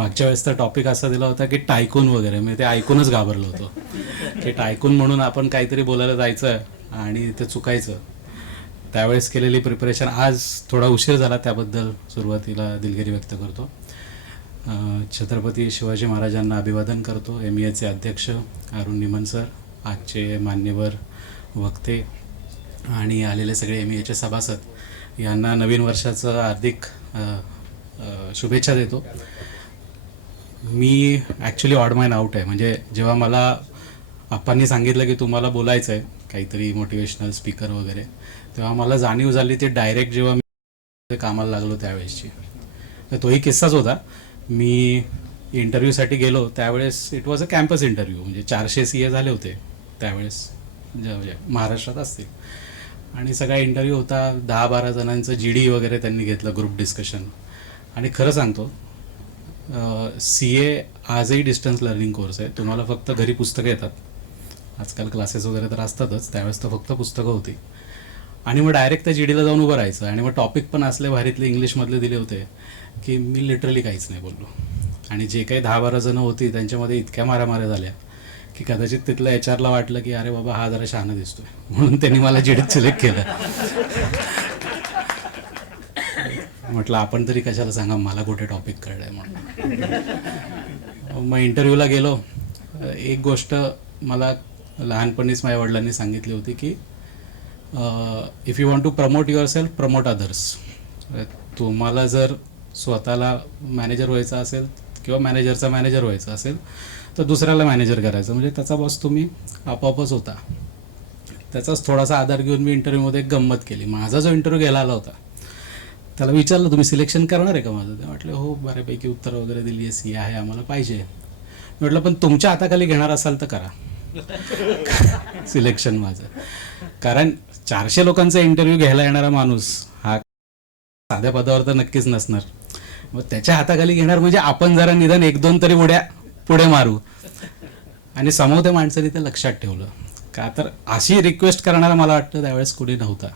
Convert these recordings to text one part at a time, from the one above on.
मागच्या वेळेस तर टॉपिक असा दिला होता की टायकून वगैरे, मी ते ऐकूनच घाबरलो होतो की टायकून म्हणून आपण काहीतरी बोलायला जायचं आणि ते चुकायचं. त्यावेळेस केलेली प्रिपरेशन आज थोडा उशीर झाला, त्याबद्दल सुरुवातीला दिलगिरी व्यक्त करतो. छत्रपती शिवाजी महाराजांना अभिवादन करतो. MEAचे अध्यक्ष अरुण निमन सर, आजचे मान्यवर वक्ते आणि आलेले सगळे MEAचे सभासद यांना नवीन वर्षाचं हार्दिक शुभेच्छा देतो. मी ॲक्च्युली ऑड मॅन आउट आहे. म्हणजे जेव्हा मला आप्पांनी सांगितलं की तुम्हाला बोलायचं आहे काहीतरी मोटिवेशनल स्पीकर वगैरे, तेव्हा मला जाणीव झाली ती डायरेक्ट जेव्हा मी कामाला लागलो त्यावेळेसची. तर तोही किस्साच होता. मी इंटरव्ह्यूसाठी गेलो त्यावेळेस it was a campus interview. म्हणजे 400 CA झाले होते त्यावेळेस, म्हणजे महाराष्ट्रात असतील. आणि सगळा इंटरव्ह्यू होता. 10-12 जणांचं GD वगैरे त्यांनी घेतलं, ग्रुप डिस्कशन. आणि खरं सांगतो, CA आजही डिस्टन्स लर्निंग कोर्स आहे. तुम्हाला फक्त घरी पुस्तकं येतात. आजकाल क्लासेस वगैरे तर असतातच, त्यावेळेस तर फक्त पुस्तकं होती. आणि मग डायरेक्ट त्या GDला जाऊन उभं राहायचं. आणि मग टॉपिक पण असले भारीतले इंग्लिशमधले दिले होते की मी लिटरली काहीच नाही बोललो. आणि जे काही 10-12 जणं होती त्यांच्यामध्ये इतक्या मारामाऱ्या झाल्या की कदाचित तिथलं HR ला वाटलं की अरे बाबा हा जरा शहाणा दिसतोय, म्हणून त्यांनी मला GDत सिलेक्ट केलं. म्हटलं आपण तरी कशाला सांगा, मला कुठे टॉपिक कळलं आहे म्हणून. मग इंटरव्ह्यूला गेलो. एक गोष्ट मला लहानपणीच माझ्या वडिलांनी सांगितली होती की if you want to promote your self, promote others. तुम्हाला जर स्वतःला मॅनेजर व्हायचं असेल किंवा मॅनेजरचा मॅनेजर व्हायचं असेल तर दुसऱ्याला मॅनेजर करायचं, म्हणजे त्याचा बॉस तुम्ही आपोआपच होता. त्याचाच थोडासा आधार घेऊन मी इंटरव्ह्यूमध्ये एक गंमत केली. माझा जो इंटरव्ह्यू घ्यायला आला होता त्याला विचारलं तुम्ही सिलेक्शन करणार आहे का माझं? ते म्हटलं हो, बऱ्यापैकी उत्तर वगैरे दिली आहे, CA आहे, आम्हाला पाहिजे. म्हटलं पण तुमच्या हाताखाली घेणार असाल तर करा सिलेक्शन माझं. कारण 400 लोकांचा इंटरव्ह्यू घ्यायला येणारा माणूस हा साध्या पदावर तर नक्कीच नसणार. मग त्याच्या हाताखाली घेणार म्हणजे आपण जरा निदान 1-2 तरी उड्या पुढे मारू. आणि समोर त्या माणसाने ते लक्षात ठेवलं. का तर अशी रिक्वेस्ट करणारा मला वाटतं त्यावेळेस कुणी नव्हता.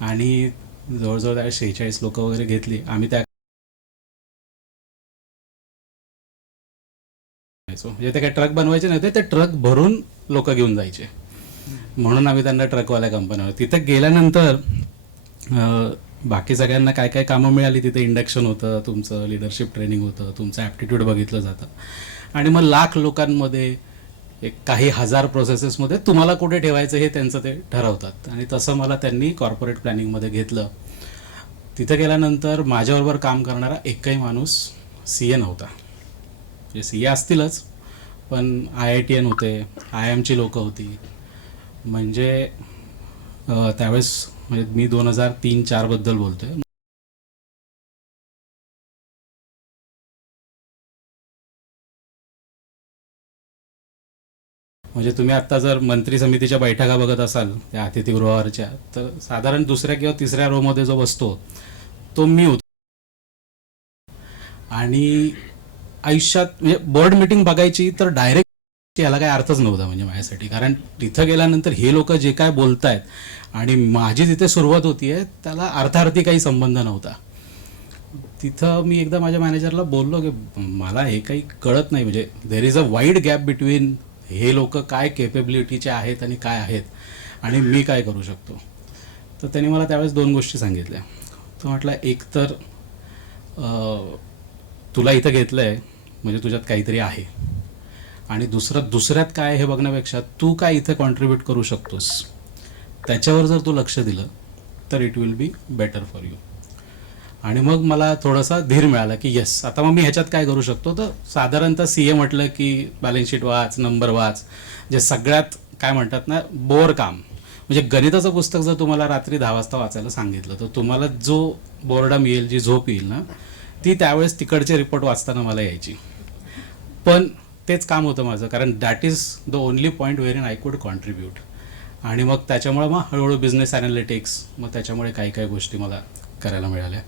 आणि जवळजवळ त्यावेळेस 46 लोक वगैरे घेतली. आम्ही त्या म्हणजे ते काही ट्रक बनवायचे नव्हते, ते ट्रक भरून लोक घेऊन जायचे, म्हणून आम्ही त्यांना ट्रकवाल्या कंपन्यावर. तिथे गेल्यानंतर बाकी सगळ्यांना काय काय कामं मिळाली. तिथे इंडक्शन होतं, तुमचं लिडरशिप ट्रेनिंग होतं, तुमचं ॲप्टिट्यूड बघितलं जातं. आणि मग लाख लोकांमध्ये एक काही हजार प्रोसेसेसमध्ये तुम्हाला कुठे ठेवायचं हे त्यांचं ते ठरवतात. आणि तसं मला त्यांनी कॉर्पोरेट प्लॅनिंगमध्ये घेतलं. तिथे गेल्यानंतर माझ्याबरोबर काम करणारा एकही माणूस CA नव्हता. म्हणजे CA असतीलच, पण IITN होते, IIMची लोकं होती. म्हणजे त्यावेळेस म्हणजे मी 2003-04 बद्दल बोलतोय. म्हणजे तुम्ही आत्ता जर मंत्री समितीच्या बैठका बघत असाल त्या अतिथीगृहावरच्या, तर साधारण दुसऱ्या किंवा तिसऱ्या रोमध्ये जो बसतो तो मी होतो. आणि आयुष्यात म्हणजे बोर्ड मीटिंग बघायची तर डायरेक्ट याला काही अर्थच नव्हता म्हणजे माझ्यासाठी. कारण तिथं गेल्यानंतर हे लोक जे काय बोलत आहेत आणि माझी तिथे सुरुवात होती आहे त्याला अर्थार्थी काही संबंध नव्हता. तिथं मी एकदा माझ्या मॅनेजरला बोललो की मला हे काही कळत नाही, म्हणजे there is a wide gap between हे लोक काय केपेबिलिटीचे आहेत आणि काय आहेत आणि मी काय करू शकतो. तर त्यांनी मला त्यावेळेस 2 गोष्टी सांगितल्या. तो म्हटला एक तर तुला इथं घेतलं आहे म्हणजे तुझ्यात काहीतरी आहे, आणि दुसऱ्यात काय हे बघण्यापेक्षा तू काय इथे कॉन्ट्रीब्यूट करू शकतोस त्याच्यावर जर तू लक्ष दिलं तर it will be better for you. आणि मग मला थोडासा धीर मिळाला की येस, आता मग मी ह्याच्यात काय करू शकतो. तर साधारणतः CA म्हटलं की बॅलन्स शीट वाच, नंबर वाच, जे सगळ्यात काय म्हणतात ना बोर काम. म्हणजे गणिताचं पुस्तक जर तुम्हाला रात्री 10 वाजता वाचायला सांगितलं तर तुम्हाला जो बोर्डम येईल, जी झोप येईल ना, ती त्यावेळेस तिकडचे रिपोर्ट वाचताना मला यायची. पण तेच काम होतं माझं, कारण that is the only point where in I could contribute. आणि मग त्याच्यामुळे मग हळूहळू बिझनेस ॲनालिटिक्स, मग त्याच्यामुळे काही काही गोष्टी मला करायला मिळाल्या.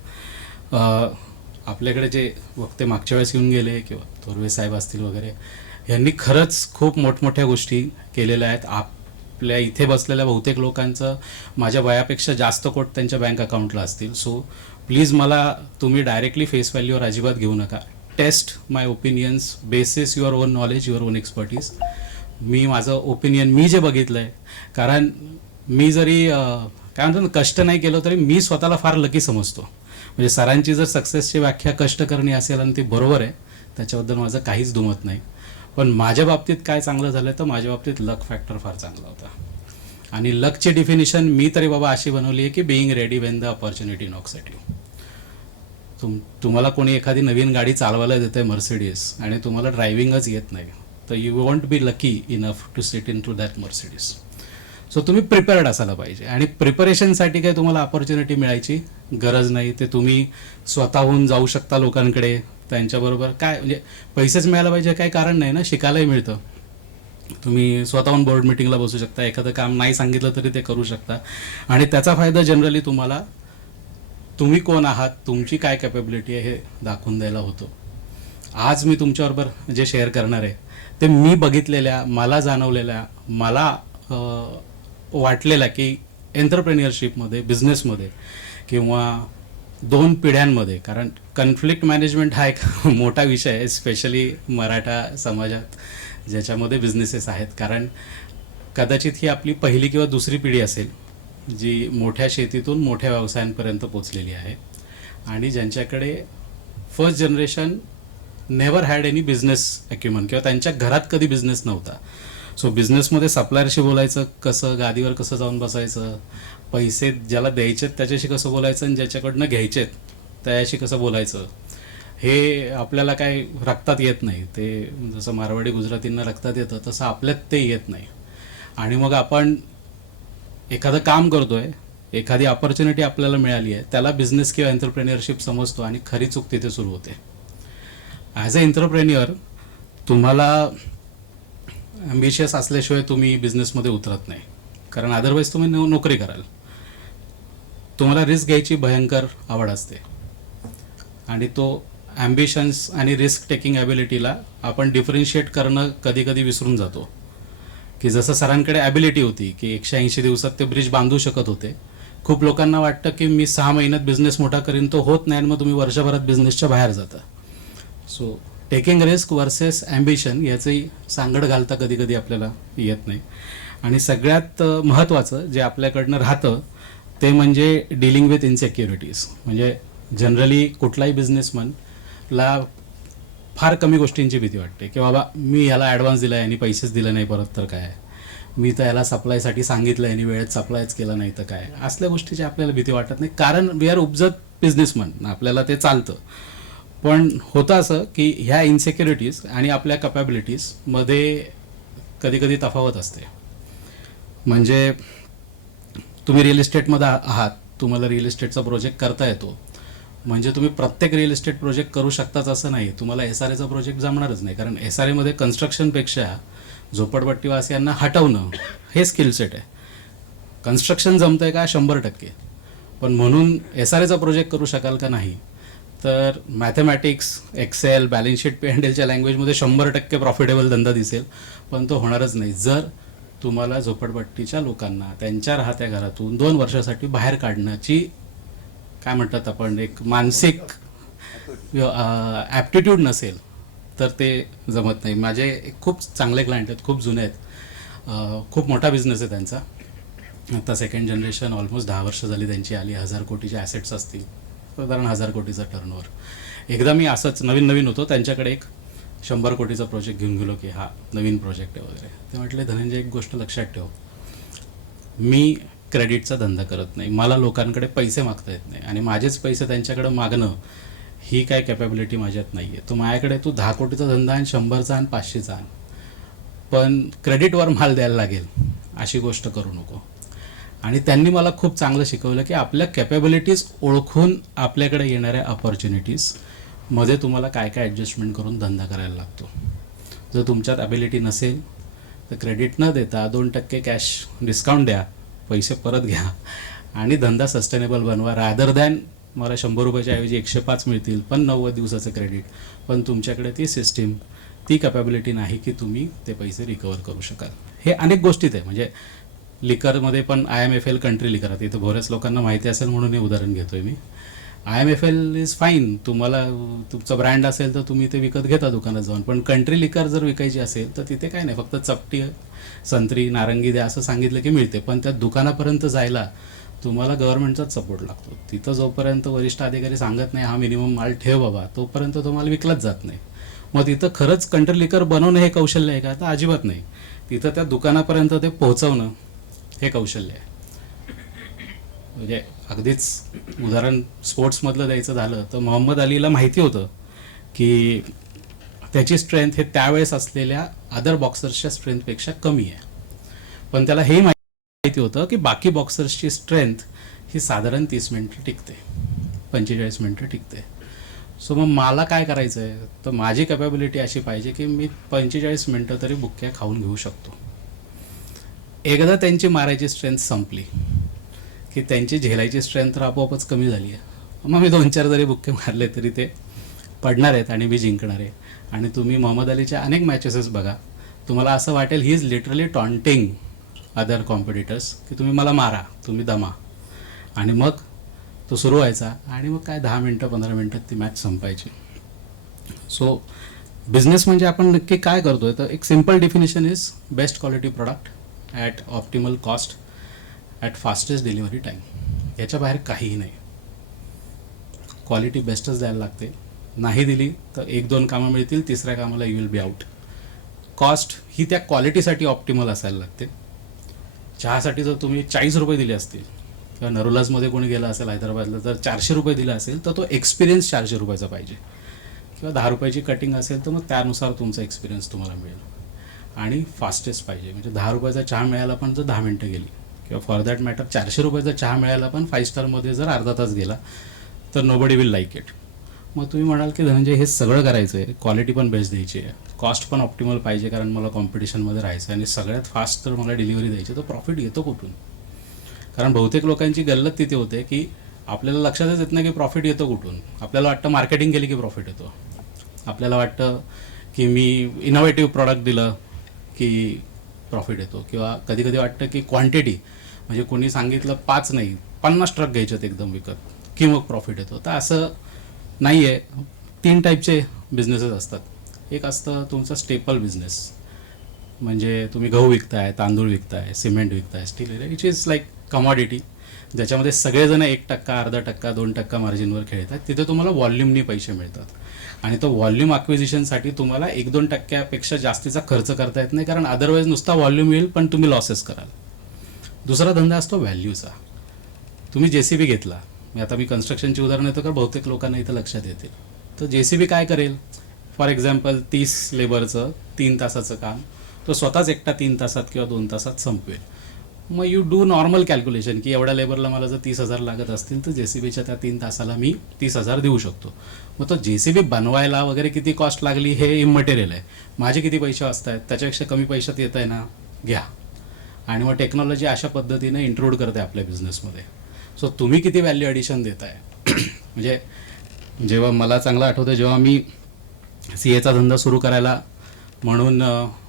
आपल्याकडे जे वक्ते मागच्या वेळेस येऊन गेले किंवा थोरवे साहेब असतील वगैरे, यांनी खरंच खूप मोठमोठ्या गोष्टी केलेल्या आहेत. आपल्या इथे बसलेल्या बहुतेक लोकांचं माझ्या वयापेक्षा जास्त कोट त्यांच्या बँक अकाउंटला असतील. सो प्लीज मला तुम्ही डायरेक्टली फेस व्हॅल्यूवर अजिबात घेऊ नका. Test my opinions basis your own knowledge, your own expertise. मी माझं ओपिनियन मी जे बघितलं आहे, कारण मी जरी काय म्हणतो ना, कष्ट नाही केलं तरी मी स्वतःला फार लकी समजतो. म्हणजे सरांची जर सक्सेसची व्याख्या कष्ट करणे असेल आणि ती बरोबर आहे, त्याच्याबद्दल माझं काहीच दुमत नाही. पण माझ्या बाबतीत काय चांगलं झालं तर माझ्या बाबतीत लक फॅक्टर फार चांगला होता. आणि लकची डेफिनेशन मी तरी बाबा अशी बनवली आहे की being ready Wien the opportunity नॉक्स ॲट यू. तुम्हाला कोणी एखादी नवीन गाडी चालवायला देते मर्सिडीज आणि तुम्हाला ड्रायव्हिंगच येत नाही, तर you won't be lucky enough to sit into that Mercedes. So तुम्ही प्रिपेअर्ड असायला पाहिजे. आणि प्रिपरेशनसाठी काही तुम्हाला अपॉर्च्युनिटी मिळायची गरज नाही. ते तुम्ही स्वतःहून जाऊ शकता लोकांकडे, त्यांच्याबरोबर काय म्हणजे पैसेच मिळायला पाहिजे काही कारण नाही ना, शिकायलाही मिळतं. तुम्ही स्वतःहून बोर्ड मिटिंगला बसू शकता, एखादं काम नाही सांगितलं तरी ते करू शकता. आणि त्याचा फायदा जनरली तुम्हाला तुम्ही कोण आहात, तुमची काय कॅपेबिलिटी आहे हे दाखवून द्यायला होतो. आज मी तुमच्याबरोबर जे शेअर करणार आहे ते मी बघितलेल्या, मला जाणवलेल्या, मला वाटलेला की एंटरप्रेन्युअरशिपमध्ये, बिझनेसमध्ये किंवा 2 पिढ्यांमध्ये, कारण कन्फ्लिक्ट मॅनेजमेंट हा एक मोठा विषय आहे, स्पेशली मराठा समाजात ज्याच्यामध्ये बिझनेसेस आहेत. कारण कदाचित ही आपली पहिली किंवा दुसरी पिढी असेल जी मोठ्या शेतीतून मोठ्या व्यवसायांपर्यंत पोचलेली आहे आणि ज्यांच्याकडे first generation never had any business acumen किंवा त्यांच्या घरात कधी बिझनेस नव्हता. सो बिझनेसमध्ये सप्लायरशी बोलायचं कसं, गादीवर कसं जाऊन बसायचं, पैसे ज्याला द्यायचेत त्याच्याशी कसं बोलायचं आणि ज्याच्याकडनं घ्यायचेत त्याच्याशी कसं बोलायचं, हे आपल्याला काय रक्तात येत नाही. ते जसं मारवाडी गुजरातींना रक्तात येतं तसं आपल्यात ते येत नाही. आणि मग आपण एखादं काम करतोय, एखादी अपॉर्च्युनिटी आपल्याला मिळाली आहे, त्याला बिझनेस किंवा एंटरप्रेन्युअरशिप समजतो आणि खरी चूक तिथे सुरू होते. ॲज अ एंटरप्रेन्युअर तुम्हाला ॲम्बिशियस असल्याशिवाय तुम्ही बिझनेसमध्ये उतरत नाही, कारण अदरवाईज तुम्ही नोकरी कराल. तुम्हाला रिस्क घ्यायची भयंकर आवड असते आणि तो ॲम्बिशन्स आणि रिस्क टेकिंग ॲबिलिटीला आपण डिफरन्शिएट करणं कधी कधी विसरून जातो. की जसं सरांकडे ॲबिलिटी होती की 180 दिवसात ते ब्रिज बांधू शकत होते, खूप लोकांना वाटतं की मी 6 महिन्यात बिझनेस मोठा करीन, तो होत नाही आणि मग तुम्ही वर्षभरात बिझनेसच्या बाहेर जाता. So taking risk versus ambition याचंही सांगड घालता कधी कधी आपल्याला येत नाही. आणि सगळ्यात महत्त्वाचं जे आपल्याकडनं राहतं ते म्हणजे डीलिंग विथ इनसेक्युरिटीज. म्हणजे जनरली कुठलाही बिझनेसमनला फार कमी गोष्टींची भीती वाटते की बाबा मी याला ॲडव्हान्स दिला आहे आणि पैसेच दिले नाही परत तर काय, मी तर याला सप्लायसाठी सांगितलं आहे आणि वेळेत सप्लायच केला नाही तर काय, असल्या गोष्टीची आपल्याला भीती वाटत नाही, कारण वी आर उपजत बिझनेसमन, आपल्याला ते चालतं. पण होतं असं की ह्या इन्सेक्युरिटीज आणि आपल्या कपॅबिलिटीजमध्ये कधी कधी तफावत असते. म्हणजे तुम्ही रिअल इस्टेटमध्ये आहात, तुम्हाला रिअल इस्टेटचा प्रोजेक्ट करता येतो, म्हणजे तुम्ही प्रत्येक रिअल इस्टेट प्रोजेक्ट करू शकताच असं नाही. तुम्हाला SRAचा प्रोजेक्ट जमणारच नाही, कारण SRAमध्ये कन्स्ट्रक्शनपेक्षा झोपडपट्टीवासियांना हटवणं हे स्किल सेट आहे. कन्स्ट्रक्शन जमतं आहे का 100%, पण म्हणून SRAचा प्रोजेक्ट करू शकाल का नाही, तर मॅथमॅटिक्स, एक्सेल, बॅलन्स शीट, P&Lच्या लँग्वेजमध्ये 100% प्रॉफिटेबल धंदा दिसेल, पण तो होणारच नाही जर तुम्हाला झोपडपट्टीच्या लोकांना त्यांच्या राहत्या घरातून 2 वर्षासाठी बाहेर काढण्याची काय म्हणतात आपण एक मानसिक ॲप्टिट्यूड नसेल तर ते जमत नाही. माझे खूप चांगले क्लायंट आहेत, खूप जुने आहेत, खूप मोठा बिझनेस आहे त्यांचा. आता सेकंड जनरेशन ऑलमोस्ट 10 वर्ष झाली त्यांची आली. 1000 कोटीचे ॲसेट्स असतील, साधारण 1000 कोटीचा टर्नओव्हर. एकदा मी असंच नवीन होतो, त्यांच्याकडे एक 100 कोटीचा प्रोजेक्ट घेऊन गेलो की हा नवीन प्रोजेक्ट आहे वगैरे. ते म्हटले धनंजय एक गोष्ट लक्षात ठेव, मी क्रेडिटचा धंदा करत नाही, मला लोकांकडे पैसे मागता येत नाही आणि माझेच पैसे त्यांच्याकडे मागणं ही काय कॅपॅबिलिटी माझ्यात नाही आहे. तो माझ्याकडे तू 10 कोटीचा धंदा आणि 100चा आणि 500चा आण, पण क्रेडिटवर माल द्यायला लागेल अशी गोष्ट करू नको. आणि त्यांनी मला खूप चांगलं शिकवलं की आपल्या कॅपॅबिलिटीज ओळखून आपल्याकडे येणाऱ्या अपॉर्च्युनिटीजमध्ये तुम्हाला काय काय ॲडजस्टमेंट करून धंदा करायला लागतो. जर तुमच्यात ॲबिलिटी नसेल तर क्रेडिट न देता 2% कॅश डिस्काउंट द्या, पैसे परत घ्या आणि धंदा सस्टेनेबल बनवा. रादर दॅन मला 100 रुपयाच्या ऐवजी 105 मिळतील पण 90 दिवसाचं क्रेडिट, पण तुमच्याकडे ती सिस्टीम, ती कॅपॅबिलिटी नाही की तुम्ही ते पैसे रिकवर करू शकाल. हे अनेक गोष्टीत आहे. म्हणजे लिकरमध्ये पण IMFL कंट्री लिकर आहे, इथं बऱ्याच लोकांना माहिती असेल म्हणून हे उदाहरण घेतोय मी. IMFL इज फाईन, तुम्हाला तुमचा ब्रँड असेल तर तुम्ही ते विकत घेता दुकानात जाऊन, पण कंट्री लिकर जर विकायची असेल तर तिथे काय नाही, फक्त चपटी संत्री नारंगी द्या असं सांगितलं की मिळते, पण त्या दुकानापर्यंत जायला तुम्हाला गव्हर्नमेंटचाच सपोर्ट लागतो. तिथं जोपर्यंत वरिष्ठ अधिकारी सांगत नाही हा मिनिमम माल ठेव बाबा, तोपर्यंत तो माल विकलाच जात नाही. मग तिथं खरंच कंट्री लिकर बनवणं हे कौशल्य आहे का? तर अजिबात नाही. तिथं त्या दुकानापर्यंत ते पोहोचवणं हे कौशल्य आहे. म्हणजे अगदीच उदाहरण स्पोर्ट्समधलं द्यायचं झालं तर मोहम्मद अलीला माहिती होतं की त्याची स्ट्रेंथ हे त्यावेळेस असलेल्या अदर बॉक्सर्सच्या स्ट्रेंथपेक्षा कमी आहे, पण त्याला हे माहिती होतं की बाकी बॉक्सर्सची स्ट्रेंथ ही साधारण 30 मिनिटं टिकते, 45 मिनिटं टिकते. सो मग मला काय करायचं आहे, तर माझी कॅपॅबिलिटी अशी पाहिजे की मी 45 मिनिटं तरी बुक्क्या खाऊन घेऊ शकतो. एकदा त्यांची मारायची स्ट्रेंथ संपली की त्यांची झेलायची स्ट्रेंथ तर आपोआपच कमी झाली आहे. मग मी 2-4 जरी बुक्के मारले तरी ते पडणार आहेत आणि मी जिंकणार आहे. आणि तुम्ही मोहम्मद अलीच्या अनेक मॅचेसेस बघा, तुम्हाला असं वाटेल he is literally taunting other competitors की तुम्ही मला मारा, तुम्ही दमा, आणि मग तो सुरू व्हायचा आणि मग काय 10 मिनटं 15 मिनटात ती मॅच संपायची. सो बिझनेस म्हणजे आपण नक्की काय करतोय, तर एक simple definition is best quality product at optimal cost at fastest delivery time. याच्या बाहेर काहीही नाही. क्वालिटी बेस्टच द्यायला लागते. नाही दिली तर 1-2 कामं मिळतील, तिसऱ्या कामाला you will be out. Cost ही त्या क्वालिटीसाठी ऑप्टिमल असायला लागते. चहासाठी जर तुम्ही 40 रुपये दिले असतील किंवा नरुलाजमध्ये कोणी गेला असेल हैदराबादला तर 400 रुपये दिले असेल तर तो एक्सपिरियन्स 400 रुपयाचा पाहिजे. किंवा 10 रुपयाची कटिंग असेल तर मग त्यानुसार तुमचा एक्सपिरियन्स तुम्हाला मिळेल. आणि फास्टेस्ट पाहिजे, म्हणजे 10 रुपयाचा चहा मिळायला पण जर 10 मिनटं गेली, किंवा फॉर दॅट मॅटर 400 रुपयाचा चहा मिळायला पण 5 स्टारमध्ये जर अर्धा तास गेला तर नोबडी विल लाईक इट. मग तुम्ही म्हणाल की धनंजय हे सगळं करायचं आहे, क्वालिटी पण बेस्ट द्यायची आहे, कॉस्ट पण ऑप्टिमल पाहिजे कारण मला कॉम्पिटिशनमध्ये राहायचं आहे, आणि सगळ्यात फास्ट तर मला डिलिव्हरी द्यायची, तर प्रॉफिट येतो कुठून? कारण बहुतेक लोकांची गल्लत तिथे होते की आपल्याला लक्षातच येत नाही की प्रॉफिट येतो कुठून. आपल्याला वाटतं मार्केटिंग केली की प्रॉफिट येतो, आपल्याला वाटतं की मी इनोव्हेटिव्ह प्रॉडक्ट दिलं की प्रॉफिट येतो, किंवा कधी कधी वाटतं की क्वांटिटी म्हणजे कोणी सांगितलं 5 नाही 50 ट्रक घ्यायच्यात एकदम विकत की मग प्रॉफिट येतो. तर असं नाही आहे. 3 टाईपचे बिझनेसेस असतात. एक असतं तुमचं स्टेपल बिझनेस, म्हणजे तुम्ही गहू विकताय, तांदूळ विकताय, सिमेंट विकताय, steel, which is like commodity, ज्याच्यामध्ये सगळेजण 1%, अर्धा टक्का, 2% मार्जिनवर खेळतात. तिथे तुम्हाला व्हॉल्यूमनी पैसे मिळतात, आणि तो व्हॉल्यूम अक्विजिशनसाठी तुम्हाला 1-2% जास्तीचा खर्च करता येत नाही, कारण अदरवाईज नुसता व्हॉल्यूम येईल पण तुम्ही लॉसेस कराल. दुसरा धंदा असतो व्हॅल्यूचा. तुम्ही JCB घेतला, आता मी कन्स्ट्रक्शनची उदाहरण देतो कारण बहुतेक लोकांना इथं लक्षात येतील. तर JCB काय करेल, फॉर एक्झाम्पल 30 लेबरचं 3 तासाचं काम तो स्वतःच एकटा 3 तासात किंवा 2 तासात संपवेल. मग यू डू नॉर्मल कॅल्क्युलेशन की एवढ्या लेबरला मला जर 30,000 लागत असतील तर JCBच्या त्या 3 तासाला मी 30,000 देऊ शकतो. मग तो JCB बनवायला वगैरे किती कॉस्ट लागली हे इमटेरियल आहे. माझे किती पैसे वाचत आहेत, त्याच्यापेक्षा कमी पैशात येत आहे ना, घ्या. आणि मग टेक्नॉलॉजी अशा पद्धतीने इंट्रोड करते आपल्या बिझनेसमध्ये. सो तुम्ही किती व्हॅल्यू ॲडिशन देत आहे. म्हणजे जेव्हा मला चांगलं आठवतं, जेव्हा मी CAचा धंदा सुरू करायला म्हणून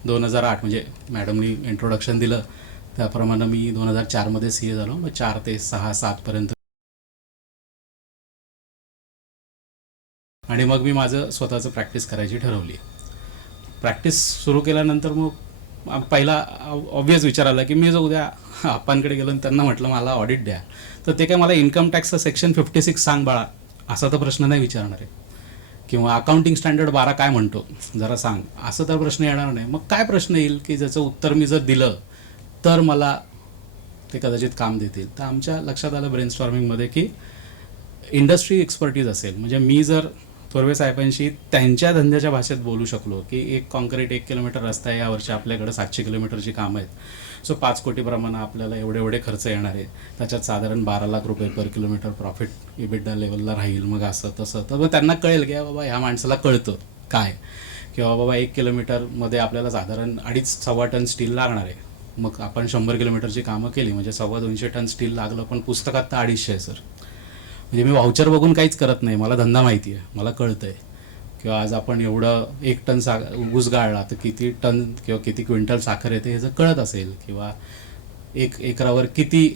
2008 म्हणजे मॅडमनी इंट्रोडक्शन दिलं त्याप्रमाणे मी 2004मध्ये CA झालो. मग 4 ते 6-7 पर्यंत, आणि मग मी माझं स्वतःचं प्रॅक्टिस करायची ठरवली. प्रॅक्टिस सुरू केल्यानंतर मग पहिला ऑब्वियस विचार आला की मी जर उद्या आप्पांकडे गेलो आणि त्यांना म्हटलं मला ऑडिट द्या, तर ते काय मला इन्कम टॅक्सचं सेक्शन 56 सांग बाळा असा तर प्रश्न नाही विचारणार आहे, किंवा अकाउंटिंग स्टँडर्ड 12 काय म्हणतो जरा सांग असं तर प्रश्न येणार नाही. मग काय प्रश्न येईल की ज्याचं उत्तर मी जर दिलं तर मला ते कदाचित काम देतील. तर आमच्या लक्षात आलं ब्रेनस्टॉर्मिंगमध्ये की इंडस्ट्री एक्सपर्टीज असेल, म्हणजे मी जर थोरवे साहेबांशी त्यांच्या धंद्याच्या भाषेत बोलू शकलो की एक कॉन्क्रीट 1 किलोमीटर रस्ता आहे, यावर्षी आपल्याकडे 700 किलोमीटरची कामं आहेत, सो 5 कोटी प्रमाणे आपल्याला एवढे खर्च येणार आहे, त्याच्यात साधारण 12 लाख रुपये पर किलोमीटर प्रॉफिट EBITDA लेवलला राहील, मग असं तसं. तर मग त्यांना कळेल की बाबा ह्या माणसाला कळतं काय, किंवा बाबा 1 किलोमीटरमध्ये आपल्याला साधारण 2.5-2.25 टन स्टील लागणार आहे. मग आपण 100 किलोमीटरची कामं केली म्हणजे 250 टन स्टील लागलं, पण पुस्तकात तर 250 आहे सर. म्हणजे मी व्हाउचर बघून काहीच करत नाही, मला धंदा माहिती आहे, मला कळतं आहे. किंवा आज आपण एवढं 1 टन ऊस गाळला तर किती टन किंवा किती क्विंटल साखर येते हे जर कळत असेल, किंवा एक एकरावर किती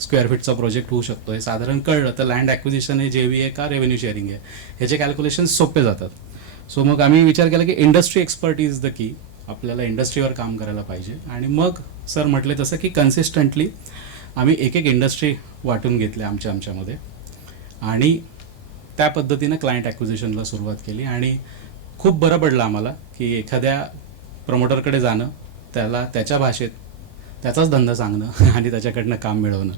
स्क्वेअर फीटचा प्रोजेक्ट होऊ शकतो हे साधारण कळलं तर लँड ॲक्विजिशन हे JV आहे का रेव्हेन्यू शेअरिंग आहे ह्याचे कॅल्क्युलेशन्स सोपे जातात. सो मग आम्ही विचार केला की industry expert is the key, आपल्याला इंडस्ट्रीवर काम करायला पाहिजे. आणि मग सर म्हटले तसं की कन्सिस्टंटली आम्ही एक इंडस्ट्री वाटून घेतले आमच्यामध्ये आणि त्या पद्धतीनं क्लायंट ॲक्विजिशनला सुरुवात केली. आणि खूप बरं पडलं आम्हाला की एखाद्या प्रमोटरकडे जाणं, त्याला त्याच्या भाषेत त्याचाच धंदा सांगणं आणि त्याच्याकडनं काम मिळवणं.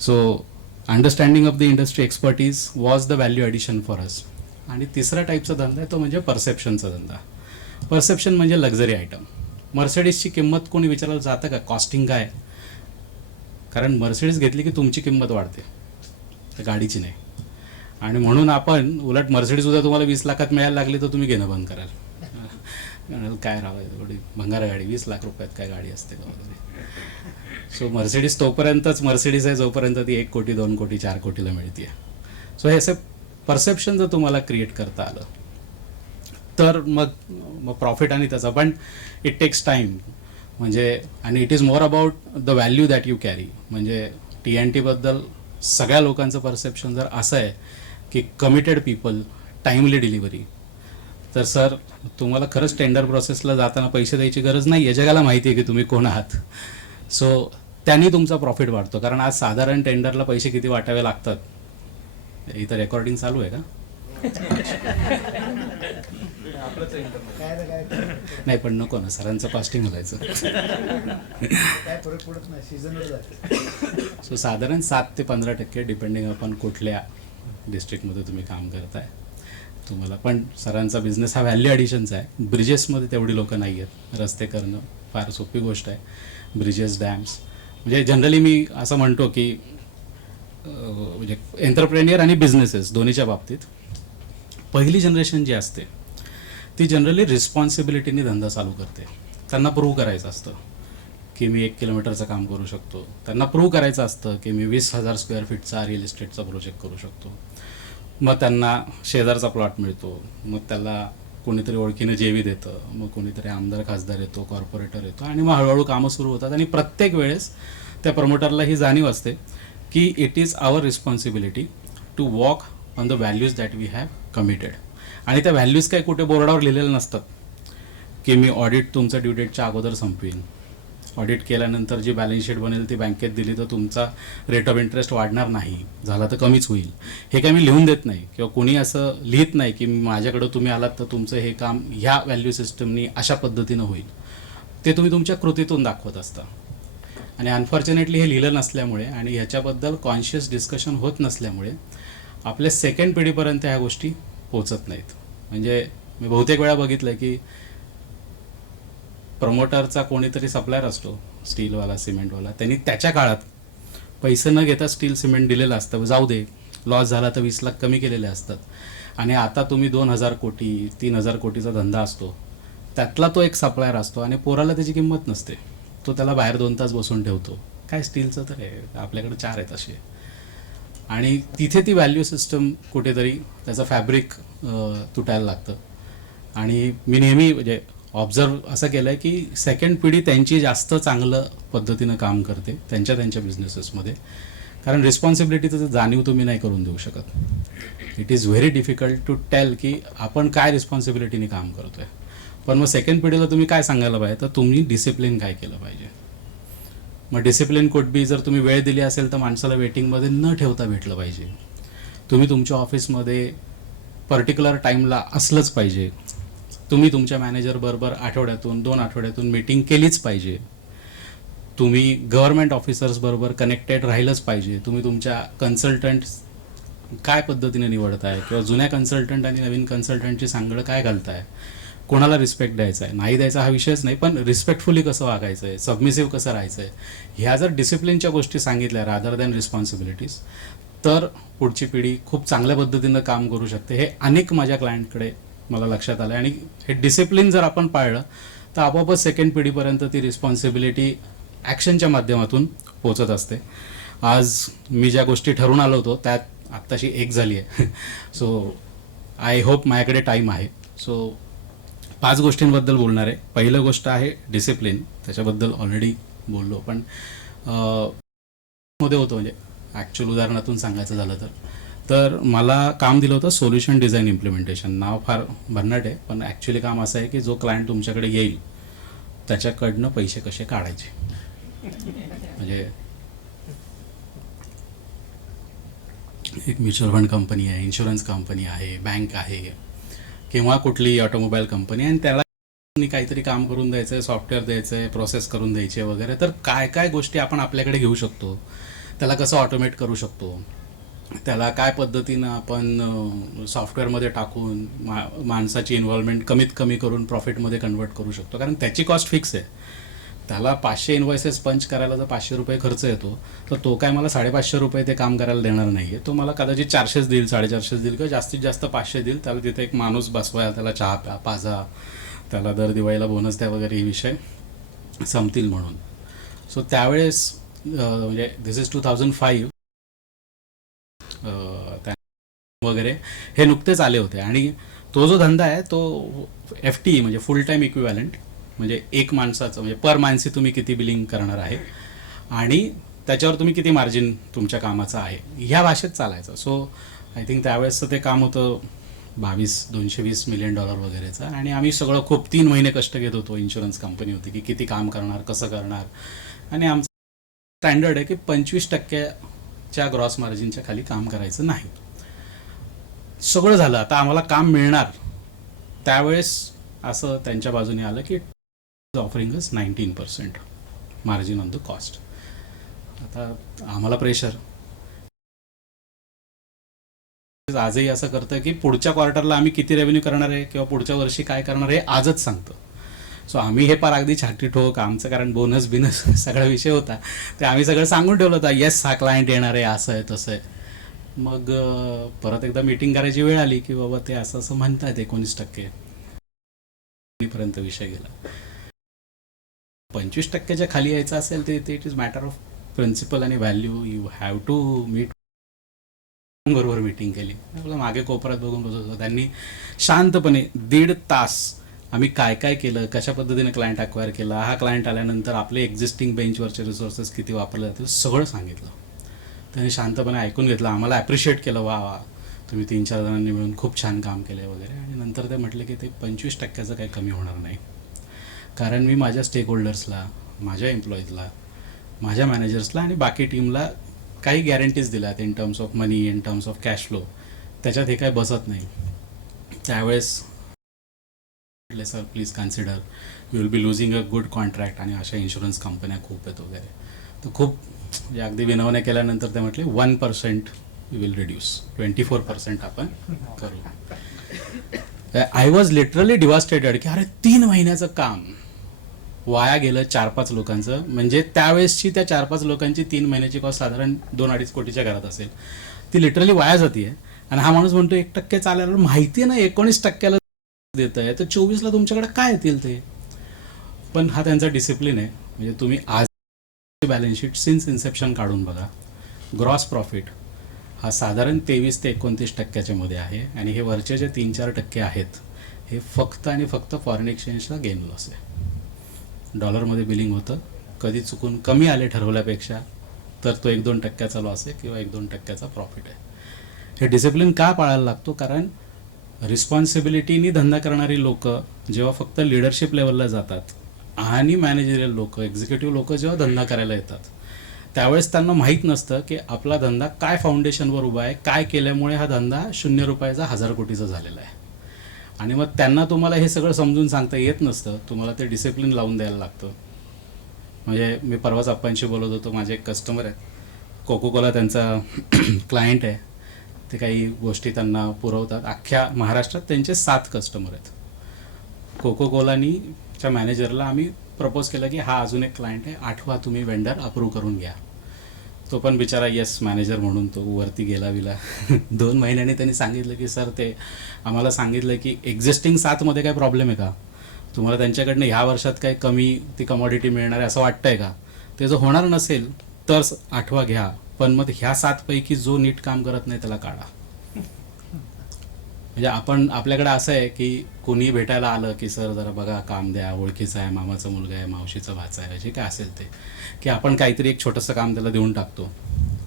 So understanding of the industry expertise was the value addition for us. आणि तिसरा टाईपचा धंदा आहे तो म्हणजे परसेप्शनचा धंदा. परसेप्शन म्हणजे लक्झरी आयटम. मर्सिडीजची किंमत कोणी विचारायला जातं का, कॉस्टिंग काय? कारण मर्सिडीज घेतली की तुमची किंमत वाढते, त्या गाडीची नाही. आणि म्हणून आपण उलट मर्सिडीज उद्या तुम्हाला 20 लाखात मिळायला लागली तर तुम्ही घेणं बंद कराल. काय राहावं एवढी भंगार गाडी, 20 लाख रुपयात काय गाडी असते का वगैरे. सो मर्सिडीज तोपर्यंतच मर्सिडीज आहे जोपर्यंत ती 1 कोटी 2 कोटी 4 कोटीला मिळते. सो हे असं परसेप्शन जर तुम्हाला क्रिएट करता आलं तर मग प्रॉफिट आणि त्याचा, पण इट टेक्स टाईम. म्हणजे आणि it is more about the value that you carry. म्हणजे TNT बद्दल सगळ्या लोकांचं परसेप्शन जर असं आहे की कमिटेड पीपल, टाईमली डिलिव्हरी, तर सर तुम्हाला खरंच टेंडर प्रोसेसला जाताना पैसे द्यायची गरज नाही आहे. जगाला माहिती आहे की तुम्ही कोण आहात. सो त्यांनी तुमचा प्रॉफिट वाढतो. कारण आज साधारण टेंडरला पैसे किती वाटावे लागतात, इथं रेकॉर्डिंग चालू आहे का? नाही पण नको ना, सरांचं कॉस्टिंग घालायचं. सो साधारण 7 ते 15% डिपेंडिंग आपण कुठल्या डिस्ट्रिक्टमध्ये तुम्ही काम करताय तुम्हाला. पण सरांचा बिझनेस हा व्हॅल्यू ॲडिशनचा आहे. ब्रिजेसमध्ये तेवढी लोकं नाही आहेत. रस्ते करणं फार सोपी गोष्ट आहे. ब्रिजेस, डॅम्स, म्हणजे जनरली मी असं म्हणतो की म्हणजे एंटरप्रेन्युअर आणि बिझनेसेस दोन्हीच्या बाबतीत पहिली जनरेशन जी असते ती जनरली रिस्पॉन्सिबिलिटीने धंदा चालू करते. त्यांना प्रूव्ह करायचं असतं की मी 1 किलोमीटरचं काम करू शकतो. त्यांना प्रूव्ह करायचं असतं की मी 20,000 स्क्वेअर फीटचा रिअल इस्टेटचा प्रोजेक्ट करू शकतो. मग त्यांना शेजारचा प्लॉट मिळतो, मग त्याला कोणीतरी ओळखीनं JV देतं, मग कोणीतरी आमदार खासदार येतो, कॉर्पोरेटर येतो आणि मग हळूहळू कामं सुरू होतात. आणि प्रत्येक वेळेस त्या प्रमोटरला ही जाणीव असते की it is our responsibility to walk on the values that we have committed. आणि त्या व्हॅल्यूज काही कुठे बोर्डावर लिहिलेल्या नसतात की मी ऑडिट तुमचं ड्यू डेटच्या अगोदर संपवीन, ऑडिट केल्यानंतर जी बॅलन्स शीट बनेल ती बँकेत दिली तर तुमचा रेट ऑफ इंटरेस्ट वाढणार नाही, झाला तर कमीच होईल. हे काही मी लिहून देत नाही किंवा कोणी असं लिहित नाही की माझ्याकडं तुम्ही आलात तर तुमचं हे काम ह्या व्हॅल्यू सिस्टमनी अशा पद्धतीनं होईल. ते तुम्ही तुमच्या कृतीतून दाखवत असता. आणि अनफॉर्च्युनेटली हे लिहिलं नसल्यामुळे आणि ह्याच्याबद्दल कॉन्शियस डिस्कशन होत नसल्यामुळे आपल्या सेकंड पिढीपर्यंत ह्या गोष्टी पोचत नाहीत. म्हणजे मी बहुतेक वेळा बघितलं की प्रमोटरचा कोणीतरी सप्लायर असतो, स्टीलवाला, सिमेंटवाला, त्यांनी त्याच्या काळात पैसे न घेता स्टील सिमेंट दिलेलं असतं. जाऊ दे, लॉस झाला तर 20 लाख कमी केलेले असतात. आणि आता तुम्ही 2,000 कोटी 3,000 कोटीचा धंदा असतो, त्यातला तो एक सप्लायर असतो आणि पोराला त्याची किंमत नसते. तो त्याला बाहेर 2 तास बसून ठेवतो. काय स्टीलचं तर आहे, आपल्याकडे 4 आहेत असे. आणि तिथे ती व्हॅल्यू सिस्टम कुठेतरी त्याचं फॅब्रिक तुटायला लागतं. आणि मी नेहमी म्हणजे ऑब्झर्व असं केलं आहे की सेकंड पिढी त्यांची जास्त चांगलं पद्धतीनं काम करते त्यांच्या बिझनेसेसमध्ये. कारण रिस्पॉन्सिबिलिटीचं जाणीव तुम्ही नाही करून देऊ शकत. It is very difficult to tell की आपण काय रिस्पॉन्सिबिलिटीने काम करतो आहे. पण मग सेकंड पिढीला तुम्ही काय सांगायला पाहिजे, तर तुम्ही डिसिप्लिन काय केलं पाहिजे. मग डिसिप्लिन कुड बी, जर तुम्ही वेळ दिली असेल तर माणसाला वेटिंगमध्ये न ठेवता भेटलं पाहिजे. तुम्ही तुमच्या ऑफिसमध्ये पर्टिक्युलर टाईमला असलंच पाहिजे. तुम्ही तुमच्या मॅनेजरबरोबर आठवड्यातून 2 आठवड्यातून मीटिंग केलीच पाहिजे. तुम्ही गव्हर्नमेंट ऑफिसर्सबरोबर कनेक्टेड राहिलंच पाहिजे. तुम्ही तुमच्या कन्सल्टंट काय पद्धतीने निवडताय किंवा जुन्या कन्सल्टंट आणि नवीन कन्सल्टंटची सांगड काय घालताय, कोणाला रिस्पेक्ट द्यायचा आहे, नाही द्यायचा हा विषयच नाही, पण रिस्पेक्टफुली कसं वागायचं आहे, सबमिसिव्ह कसं राहायचं आहे, ह्या जर डिसिप्लिनच्या गोष्टी सांगितल्या रादर दॅन रिस्पॉन्सिबिलिटीज, तर पुढची पिढी खूप चांगल्या पद्धतीनं काम करू शकते. हे अनेक माझ्या क्लायंटकडे मला लक्षात आलं. आणि हे डिसिप्लिन जर आपण पाळलं तर आपोआपच सेकंड पिढीपर्यंत ती रिस्पॉन्सिबिलिटी ॲक्शनच्या माध्यमातून पोचत असते. आज मी ज्या गोष्टी ठरवून आलो होतो त्यात आत्ताशी एक झाली आहे. सो आय होप माझ्याकडे टाईम आहे. सो 5 गोष्टींबद्दल बोलणार आहे. पहिलं गोष्ट आहे डिसिप्लिन, त्याच्याबद्दल ऑलरेडी बोललो. पण मध्ये होतं, म्हणजे ॲक्च्युअल उदाहरणातून सांगायचं झालं तर मला काम दिलं होतं सोल्युशन डिझाईन इम्प्लिमेंटेशन. नाव फार भन्नाट आहे, पण ॲक्च्युअली काम असं आहे की जो क्लायंट तुमच्याकडे येईल त्याच्याकडनं पैसे कसे काढायचे. म्हणजे एक म्युच्युअल फंड कंपनी आहे, इन्शुरन्स कंपनी आहे, बँक आहे, किंवा कुठली ऑटोमोबाईल कंपनी, आणि त्याला काहीतरी काम करून द्यायचं आहे, सॉफ्टवेअर द्यायचं आहे, प्रोसेस करून द्यायचे वगैरे. तर काय काय गोष्टी आपण आपल्याकडे घेऊ शकतो, त्याला कसं ऑटोमेट करू शकतो, त्याला काय पद्धतीनं आपण सॉफ्टवेअरमध्ये टाकून माणसाची इन्व्हॉल्वमेंट कमीत कमी करून प्रॉफिटमध्ये कन्वर्ट करू शकतो. कारण त्याची कॉस्ट फिक्स आहे. त्याला 500 इन्व्हॉइसेस पंच करायला जर 500 रुपये खर्च येतो, तर तो काय मला 550 रुपये ते काम करायला देणार नाही आहे. तो मला कदाचित 400 देईल, 450 देईल, किंवा जास्तीत जास्त 500 देईल. त्याला तिथे एक माणूस बसवायला, त्याला चहा प्या, पाजा, त्याला दर दिवाळीला बोनस द्या वगैरे, हे विषय संपतील म्हणून. सो त्यावेळेस म्हणजे दिस इज 2005 वगैरे हे नुकतेच आले होते. आणि तो जो धंदा आहे तो FTE म्हणजे फुल टाईम इक्विव्हॅलंट, म्हणजे एक माणसाचं म्हणजे पर माणसी तुम्ही किती बिलिंग करणार आहे आणि त्याच्यावर तुम्ही किती मार्जिन तुमच्या कामाचं आहे, ह्या भाषेत चालायचं. सो आय थिंक त्यावेळेसचं ते काम होतं $220 मिलियन वगैरेचं. आणि आम्ही सगळं खूप 3 महिने कष्ट घेत होतो. इन्शुरन्स कंपनी होती की किती काम करणार, कसं करणार. आणि आमचं स्टँडर्ड आहे की 25% ग्रॉस मार्जिनच्या खाली काम करायचं नाही. सगळं झालं, आता आम्हाला काम मिळणार. त्यावेळेस असं त्यांच्या बाजूने आलं की offering is 19% margin on the cost. आता आम्हाला प्रेशर आजही असं करतं की पुढच्या क्वार्टरला आम्ही किती रेव्हेन्यू करणार आहे किंवा पुढच्या वर्षी काय करणार आहे आजच सांगतो. सो आम्ही हे पार अगदी छाटी ठोक आमचं, कारण बोनस बिनस सगळा विषय होता, ते आम्ही सगळं सांगून ठेवलं होतं. येस, हा क्लायंट येणार आहे, असं आहे तसं आहे. मग परत एकदा मीटिंग करायची वेळ आली की बाबा ते असं असं म्हणतात 19% पर्यंत विषय गेला. 25% खाली यायचं असेल ते it is matter of principle आणि value. You have to meet. बरोबर मीटिंग केली. मागे कोपऱ्यात बघून बसत होतो. त्यांनी शांतपणे 1.5 तास आम्ही काय काय केलं, कशा पद्धतीने क्लायंट अक्वायर केला, हा क्लायंट आल्यानंतर आपले एक्झिस्टिंग बेंचवरचे रिसोर्सेस किती वापरले जातील, सगळं सांगितलं. त्यांनी शांतपणे ऐकून घेतलं, आम्हाला ॲप्रिशिएट केलं, वा वा तुम्ही 3-4 जणांनी मिळून खूप छान काम केलं वगैरे. आणि नंतर ते म्हटले की ते 25% काही कमी होणार नाही, कारण मी माझ्या स्टेक होल्डर्सला, माझ्या एम्प्लॉईजला, माझ्या मॅनेजर्सला आणि बाकी टीमला काही गॅरंटीज दिल्यात in terms of money, in terms of cash flow. त्याच्यात हे काय बसत नाही. त्यावेळेस म्हटले sir please consider, you will B losing a good contract, आणि अशा इन्शुरन्स कंपन्या खूप आहेत वगैरे. तर खूप म्हणजे अगदी विनवण्या केल्यानंतर ते म्हटले 1% यू विल रिड्यूस, 24% आपण करू. आय वॉज लिटरली डिवास्टेटेड की अरे 3 महिन्याचं काम वाया गेलं 4-5 लोकांचं. म्हणजे त्यावेळेसची त्या 4-5 लोकांची 3 महिन्याची कॉस्ट साधारण 2-2.5 कोटीच्या घरात असेल, ती लिटरली वाया जाते आहे. आणि हा माणूस म्हणतो 1% चालायला, माहिती आहे ना 19% देत आहे, तर 24ला तुमच्याकडे काय येतील ते. पण हा त्यांचा डिसिप्लिन आहे. म्हणजे तुम्ही आज बॅलन्स शीट सिन्स इन्सेप्शन काढून बघा, ग्रॉस प्रॉफिट हा साधारण 23 ते 29% मध्ये आहे. आणि हे वरचे जे 3-4% आहेत हे फक्त आणि फक्त फॉरेन एक्सचेंजचा गेन लॉस आहे. डॉलरमध्ये बिलिंग होतं, कधी चुकून कमी आले ठरवल्यापेक्षा तर तो 1-2% लॉस आहे किंवा 1-2% प्रॉफिट आहे. हे डिसिप्लिन का पाळायला लागतो, कारण रिस्पॉन्सिबिलिटीनी धंदा करणारी लोक जेव्हा फक्त लिडरशिप लेवलला जातात आणि मॅनेजरियल लोक, एक्झिक्युटिव्ह लोक जेव्हा धंदा करायला येतात, त्यावेळेस त्यांना माहीत नसतं की आपला धंदा काय फाउंडेशनवर उभा आहे, काय केल्यामुळे हा धंदा 0 रुपयाचा 1000 कोटीचा झालेला आहे. आणि मग त्यांना तुम्हाला हे सगळं समजून सांगता येत नसतं, तुम्हाला ते डिसिप्लिन लावून द्यायला लागतं. म्हणजे मी परवाच अप्पांशी बोलत होतो, माझे एक कस्टमर आहेत, कोको कोला त्यांचा क्लायंट आहे. ते काही गोष्टी त्यांना पुरवतात. अख्ख्या महाराष्ट्रात त्यांचे 7 कस्टमर आहेत. कोको कोलानी च्या मॅनेजरला आम्ही प्रपोज केलं की हा अजून एक क्लायंट आहे, 8वा तुम्ही वेंडर अप्रूव्ह करून घ्या. तो पण बिचारा येस मॅनेजर म्हणून तो वरती गेला विला. 2 महिन्यांनी त्यांनी सांगितलं की सर ते आम्हाला सांगितलं की एक्झिस्टिंग 7मध्ये काय प्रॉब्लेम आहे का, तुम्हाला त्यांच्याकडनं ह्या वर्षात काय कमी ती कमॉडिटी मिळणार आहे असं वाटतंय का. ते जर होणार नसेल तर 8वा घ्या, पण मग ह्या 7 पैकी जो नीट काम करत नाही त्याला काढा. म्हणजे आपल्याकडे असं आहे की कोणी भेटायला आलं की सर जरा बघा काम द्या, ओळखीचं आहे, मामाचा मुलगा आहे, मावशीचा भाचा आहे, जे काय असेल ते, की आपण काहीतरी एक छोटंसं काम त्याला देऊन टाकतो,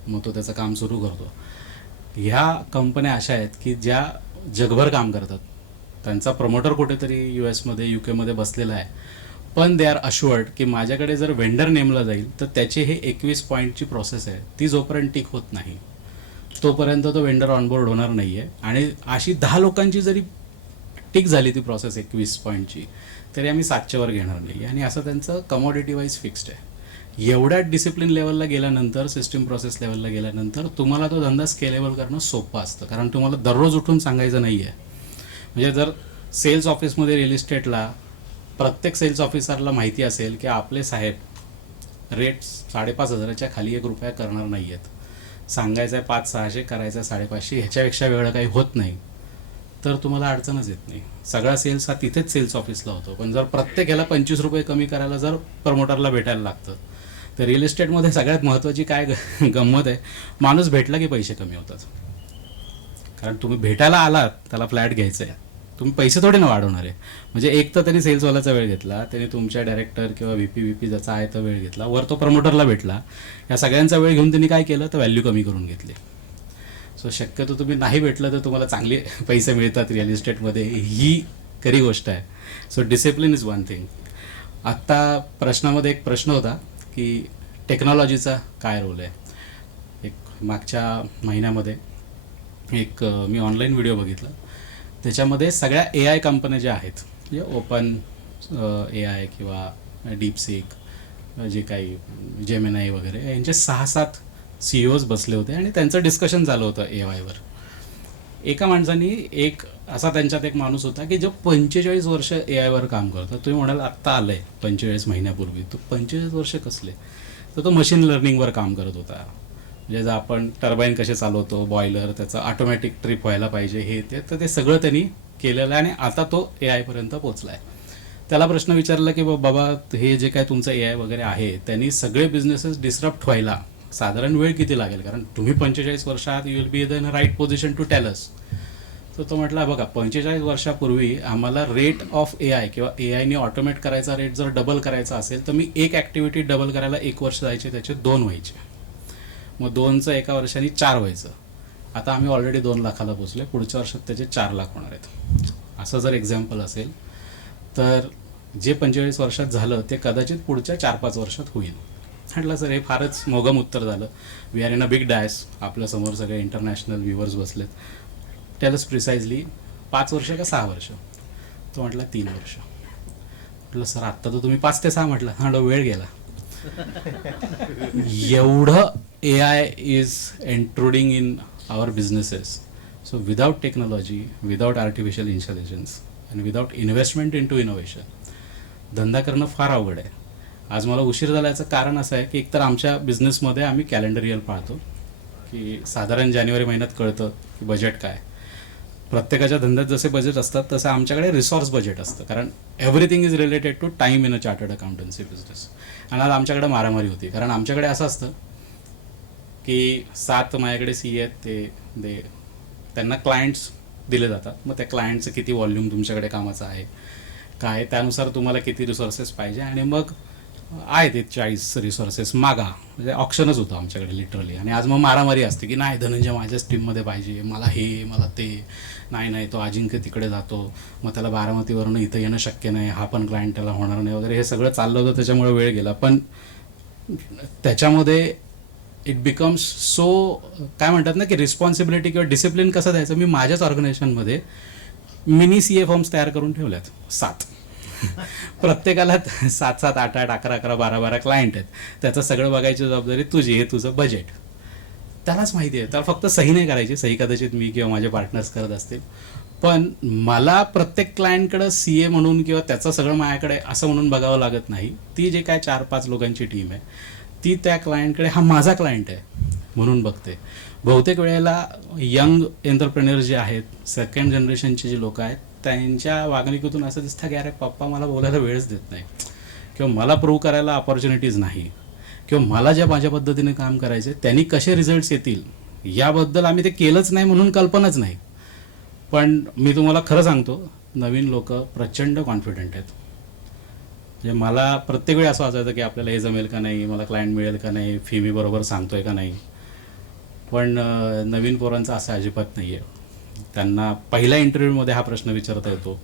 मग तो त्याचं काम सुरू करतो. ह्या कंपन्या अशा आहेत की ज्या जगभर काम करतात. त्यांचा प्रमोटर कुठेतरी US मध्ये UK मध्ये बसलेला आहे, पण दे आर अश्युअर्ड की माझ्याकडे जर वेंडर नेमला जाईल तर त्याची हे 21 पॉईंटची प्रोसेस आहे, ती जोपर्यंत टिक होत नाही तोपर्यंत तो वेंडर ऑनबोर्ड होणार नाही आहे. आणि अशी 10 लोकांची जरी टिक झाली ती प्रोसेस 21 पॉईंटची, तरी आम्ही 7च्या वर घेणार नाही. आणि असं त्यांचं कमॉडिटी वाईज फिक्स्ड आहे. एवढ्या डिसिप्लिन लेवलला गेल्यानंतर, सिस्टीम प्रोसेस लेवलला गेल्यानंतर तुम्हाला तो धंदा स्केलेबल करणं सोपं असतं, कारण तुम्हाला दररोज उठून सांगायचं नाही आहे. म्हणजे जर सेल्स ऑफिसमध्ये रिअल इस्टेटला प्रत्येक सेल्स ऑफिसरला माहिती असेल की आपले साहेब रेट 5,500च्या खाली 1 रुपया करणार नाही आहेत, सांगायचं आहे 500-600, करायचं आहे 550, ह्याच्यापेक्षा वेगळं काही होत नाही, तर तुम्हाला अडचणच येत नाही. सगळा सेल्स हा तिथेच सेल्स ऑफिसला होतो. पण जर प्रत्येक ह्याला 25 रुपये कमी करायला जर प्रमोटरला भेटायला लागतं, तर रिअल इस्टेटमध्ये सगळ्यात महत्त्वाची काय गंमत आहे, माणूस भेटला की पैसे कमी होतात. कारण तुम्ही भेटायला आलात, त्याला फ्लॅट घ्यायचं आहे, तुम्ही पैसे थोडे ना वाढवणार आहे. म्हणजे एक तर त्यांनी सेल्सवाल्याचा वेळ घेतला, त्याने तुमच्या डायरेक्टर किंवा VP ज्याचा आहे तो वेळ घेतला, वर तो प्रमोटरला भेटला, या सगळ्यांचा वेळ घेऊन त्यांनी काय केलं तर व्हॅल्यू कमी करून घेतली. सो शक्यतो तुम्ही नाही भेटलं तर तुम्हाला चांगले पैसे मिळतात रिअल इस्टेटमध्ये, ही खरी गोष्ट आहे. So discipline is one thing. आत्ता प्रश्नामध्ये एक प्रश्न होता की टेक्नॉलॉजीचा काय रोल आहे. एक मागच्या महिन्यामध्ये एक मी ऑनलाईन व्हिडिओ बघितला, त्याच्यामध्ये सगळ्या AI कंपन्या ज्या आहेत, म्हणजे ओपन AI किंवा डीपसीक, जे काही जेमिनाई वगैरे, यांचे 6-7 CEOs बसले होते आणि त्यांचं डिस्कशन झालं होतं AIवर. एका माणसाने असा त्यांच्यात एक माणूस होता की जो 45 वर्ष AIवर काम करतो. तुम्ही म्हणाल आत्ता आलं आहे 45 महिन्यापूर्वी, तो 45 वर्ष कसले, तर तो मशीन लर्निंगवर काम करत होता. म्हणजे जर आपण टर्बाईन कसे चालवतो, बॉयलर, त्याचं ऑटोमॅटिक ट्रिप व्हायला पाहिजे, हे ते, तर ते सगळं त्यांनी केलेलं आहे आणि आता तो AI पर्यंत पोचला आहे. त्याला प्रश्न विचारला की बाबा हे जे काय तुमचं AI वगैरे आहे, त्यांनी सगळे बिझनेसेस डिस्टर्ब व्हायला साधारण वेळ किती लागेल, कारण तुम्ही 45 वर्षात you will be in a right position to tell us. तर तो म्हटला बघा 45 वर्षापूर्वी आम्हाला रेट ऑफ AI किंवा AIने ऑटोमेट करायचा रेट जर डबल करायचा असेल तर मी एक ॲक्टिव्हिटी डबल करायला 1 वर्ष जायचे, त्याचे 2 व्हायचे, मग 2चं 1 वर्षाने 4 व्हायचं. आता आम्ही ऑलरेडी 2 लाखाला पोचले, पुढच्या वर्षात त्याचे 4 लाख होणार आहेत. असं जर एक्झाम्पल असेल तर जे 45 वर्षात झालं ते कदाचित पुढच्या 4-5 वर्षात होईल. म्हटलं सर हे फारच मोगम उत्तर झालं. We are in a big dash, आपल्यासमोर सगळे इंटरनॅशनल व्ह्युअर्स बसलेत, टेलस प्रिसाइजली 5 वर्ष का 6 वर्ष. तो म्हटला 3 वर्ष. म्हटलं सर आत्ता तर तुम्ही 5 ते 6 म्हटलं. हा वेळ गेला. एवढं AI is intruding in our businesses. So without technology, without artificial intelligence and without investment into innovation धंदा करणं फार अवघड आहे. आज मला उशीर झाला याचं कारण असं आहे की एकतर आमच्या बिझनेसमध्ये आम्ही कॅलेंडर इयर पाळतो, की साधारण जानेवारी महिन्यात कळतं की बजेट काय. प्रत्येकाच्या धंद्यात जसे बजेट असतात तसं आमच्याकडे रिसोर्स बजेट असतं, कारण everything is related to time in a chartered accountancy business. आणि आज आमच्याकडे मारामारी होती, कारण आमच्याकडे असं असतं की 7 माझ्याकडे CA आहेत, त्यांना क्लायंट्स दिले जातात. मग त्या क्लायंटचं किती व्हॉल्यूम तुमच्याकडे कामाचं आहे काय, त्यानुसार तुम्हाला किती रिसोर्सेस पाहिजे, आणि मग आहे ते 40 रिसोर्सेस मागा. म्हणजे ऑप्शनच होतं आमच्याकडे लिटरली. आणि आज मग मारामारी असते की नाही धनंजय माझ्याच टीममध्ये पाहिजे, मला हे मला ते, नाही तो अजिंक्य तिकडे जातो, मग त्याला बारामतीवरून इथं येणं शक्य नाही, हा पण क्लायंट त्याला होणार नाही वगैरे. हे सगळं चाललं होतं, त्याच्यामुळे वेळ गेला. पण त्याच्यामध्ये इट बिकम्स सो, काय म्हणतात ना की रिस्पॉन्सिबिलिटी किंवा डिसिप्लिन कसं द्यायचं. मी माझ्याच ऑर्गनायझेशनमध्ये मिनी CA फॉर्म्स तयार करून ठेवल्यात 7. प्रत्येकाला 7-7, 8-8, 11-11, 12-12 क्लायंट आहेत. त्याचं सगळं बघायची जबाबदारी तुझी, हे तुझं बजेट त्यालाच माहिती आहे. त्याला फक्त सही नाही करायची, सही कदाचित मी किंवा माझे पार्टनर्स करत असतील, पण मला प्रत्येक क्लायंटकडं CA म्हणून किंवा त्याचं सगळं माझ्याकडे असं म्हणून बघावं लागत नाही. ती जे काय 4-5 लोकांची टीम आहे ती त्या क्लायंटकडे हा माझा क्लायंट आहे म्हणून बघते. बहुतेक वेळेला यंग एंटरप्रेन्युअर जे आहेत, सेकंड जनरेशनचे जे लोक आहेत, त्यांच्या वागणुकीतून असं दिसतं की अरे पप्पा मला बोलायला वेळच देत नाही, किंवा मला प्रूव्ह करायला अपॉर्च्युनिटीज नाही, किंवा मला ज्या माझ्या पद्धतीने काम करायचे त्यांनी कसे रिझल्ट्स येतील याबद्दल आम्ही ते केलंच नाही म्हणून कल्पनाच नाही. पण मी तुम्हाला खरं सांगतो, नवीन लोक प्रचंड कॉन्फिडंट आहेत. म्हणजे मला प्रत्येक वेळी असं वाटायचं की आपल्याला हे जमेल का नाही, मला क्लायंट मिळेल का नाही, फी मी बरोबर सांगतोय का नाही. पण नवीन पोरांचं असं अजिबात नाही आहे. त्यांना पहिल्या इंटरव्ह्यूमध्ये हा प्रश्न विचारता येतो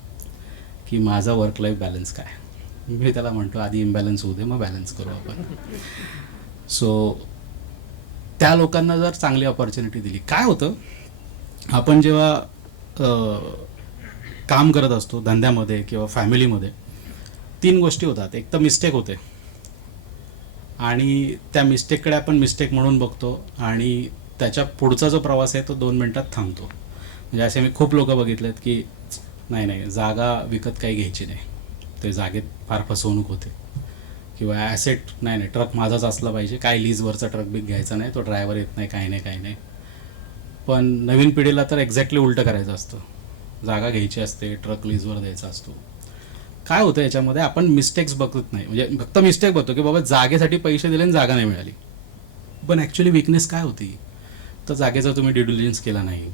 की माझा वर्क लाईफ बॅलन्स काय. मी त्याला म्हणतो आधी इम्बॅलन्स होऊ दे, मग बॅलन्स करू आपण. सो त्या लोकांना जर चांगली ऑपॉर्च्युनिटी दिली, काय होतं, आपण जेव्हा काम करत असतो धंद्यामध्ये किंवा फॅमिलीमध्ये, 3 गोष्टी होतात. एक तर मिस्टेक होते आणि त्या मिस्टेककडे आपण मिस्टेक म्हणून बघतो आणि त्याच्या पुढचा जो प्रवास आहे तो 2 मिनटात थांबतो. म्हणजे असे मी खूप लोक बघितलेत की नाही जागा विकत काही घ्यायची नाही, ते जागेत फार फसवणूक होते. किंवा ॲसेट नाही ट्रक माझाच असला पाहिजे, काय लीजवरचा ट्रक बी घ्यायचा नाही, तो ड्रायव्हर येत नाही, काही नाही. पण नवीन पिढीला तर एक्झॅक्टली उलटं करायचं असतं. जागा घ्यायची असते, ट्रक लीजवर द्यायचा असतो. काय होतं याच्यामध्ये, आपण मिस्टेक्स बघत नाही. म्हणजे फक्त मिस्टेक बघतो की बाबा जागेसाठी पैसे दिले आणि जागा नाही मिळाली. पण ॲक्च्युली विकनेस काय होती, तर जागेचा तुम्ही ड्यू डिलिजन्स केला नाही,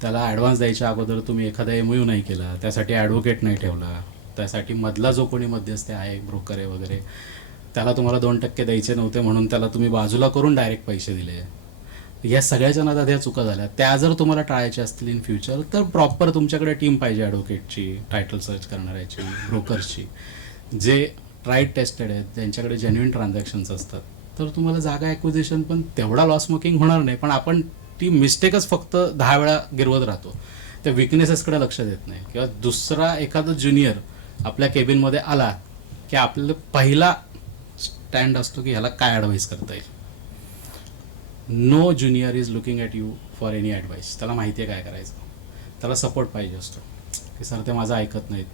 त्याला ॲडव्हान्स द्यायच्या अगोदर तुम्ही एखादा MOU नाही केला, त्यासाठी ॲडव्होकेट नाही ठेवला, त्यासाठी मधला जो कोणी मध्यस्थ आहे, ब्रोकर आहे वगैरे, त्याला तुम्हाला 2% द्यायचे नव्हते म्हणून त्याला तुम्ही बाजूला करून डायरेक्ट पैसे दिले. या सगळ्याच्या नादात ह्या चुका झाल्या. त्या जर तुम्हाला टाळायच्या असतील इन फ्युचर, तर प्रॉपर तुमच्याकडे टीम पाहिजे, ॲडव्होकेटची, टायटल सर्च करणाऱ्याची, ब्रोकर्सची, जे ट्राईड टेस्टेड आहेत, ज्यांच्याकडे जेन्युइन ट्रान्झॅक्शन्स असतात. तर तुम्हाला जागा ॲक्विजिशन पण तेवढा लॉस मेकिंग होणार नाही. पण आपण ती मिस्टेकच फक्त 10 वेळा गिरवत राहतो, त्या विकनेसेसकडे लक्ष देत नाही. किंवा दुसरा एखादा ज्युनियर आपल्या केबिनमध्ये आला की आपल्याला पहिला स्टँड असतो की ह्याला काय ॲडवाईस करता येईल. No junior is looking at you for any advice. त्याला माहिती आहे काय करायचं, त्याला सपोर्ट पाहिजे असतो की सर ते माझं ऐकत नाहीत,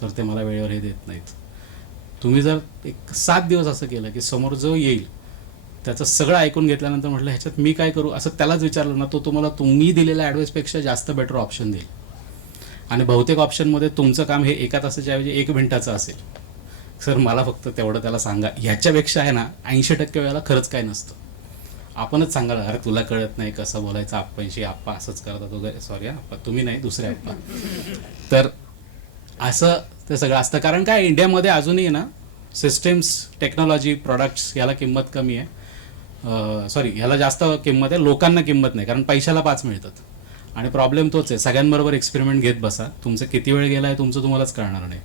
सर ते मला वेळेवर हे देत नाहीत. तुम्ही जर एक 7 दिवस असं केलं की समोर जो येईल त्याचं सगळं ऐकून घेतल्यानंतर म्हटलं ह्याच्यात मी काय करू असं त्यालाच विचारलं ना, तो तुम्हाला तुम्ही दिलेल्या ॲडवाईसपेक्षा जास्त बेटर ऑप्शन देईल. आणि बहुतेक ऑप्शनमध्ये तुमचं काम हे 1 तासाच्या ऐवजी 1 मिनिटाचं असेल. सर मला फक्त तेवढं त्याला सांगा, ह्याच्यापेक्षा आहे ना 80% वेळेला खरंच काय नसतं. आपणच सांगाल अरे तुला कळत नाही कसं बोलायचं आप्पांशी, आप्पा असंच करतात वगैरे. सॉरी आप्पा, तुम्ही नाही, दुसरे आप्पा. तर असं ते सगळं असतं. कारण काय, इंडियामध्ये अजूनही ना सिस्टम्स, टेक्नॉलॉजी, प्रोडक्ट्स याला किंमत कमी आहे. सॉरी, ह्याला जास्त किंमत आहे, लोकांना किंमत नाही. कारण पैशाला 5 मिळतात. आणि प्रॉब्लेम तोच आहे, सगळ्यांबरोबर एक्सपेरिमेंट घेत बसा, तुमचं किती वेळ गेला आहे तुमचं तुम्हालाच कळणार नाही.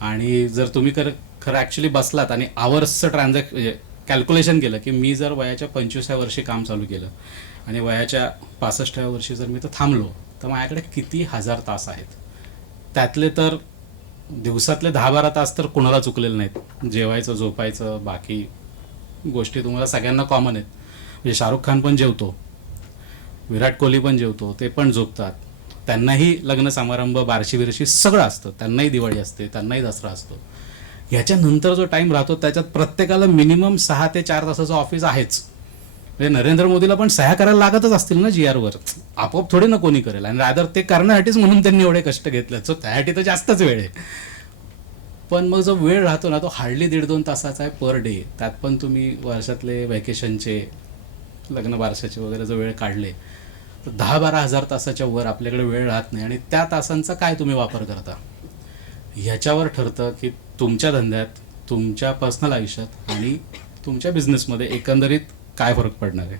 आणि जर तुम्ही खरं ॲक्च्युली बसलात आणि आवर्सचं म्हणजे कॅल्क्युलेशन केलं की मी जर वयाच्या 25व्या वर्षी काम चालू केलं आणि वयाच्या 65व्या वर्षी जर मी तर थांबलो, तर माझ्याकडे किती 1000 तास आहेत. त्यातले तर दिवसातले 10-12 तास तर कुणाला चुकलेले नाहीत. जेवायचं, झोपायचं, बाकी गोष्टी तुम्हाला सगळ्यांना कॉमन आहेत. म्हणजे शाहरुख खान पण जेवतो, विराट कोहली पण जेवतो, ते पण झोपतात, त्यांनाही लग्न समारंभ, बारशी सगळं असतं, त्यांनाही दिवाळी असते, त्यांनाही दसरा असतो. ह्याच्यानंतर जो टाईम राहतो त्याच्यात प्रत्येकाला मिनिमम 6 ते 4 तासाचं ऑफिस आहेच. म्हणजे नरेंद्र मोदीला पण सह्या करायला लागतच असतील ना GR वर, आपोआप थोडे ना कोणी करेल. आणि रादर ते करण्यासाठीच म्हणून त्यांनी एवढे कष्ट घेतले, सो त्यासाठी तर जास्तच वेळ आहे. पण मग जो वेळ राहतो ना तो हार्डली 1.5-2 तासाचा आहे पर डे. त्यात पण तुम्ही वर्षातले व्हॅकेशनचे, लग्न बारशाचे वगैरे जो वेळ काढले, तर 10-12 हजार तासाच्या वर आपल्याकडे वेळ राहत नाही. आणि त्या तासांचा काय तुम्ही वापर करता ह्याच्यावर ठरतं की तुमच्या धंद्यात, तुमच्या पर्सनल आयुष्यात आणि तुमच्या बिझनेसमध्ये एकंदरीत काय फरक पडणार आहे.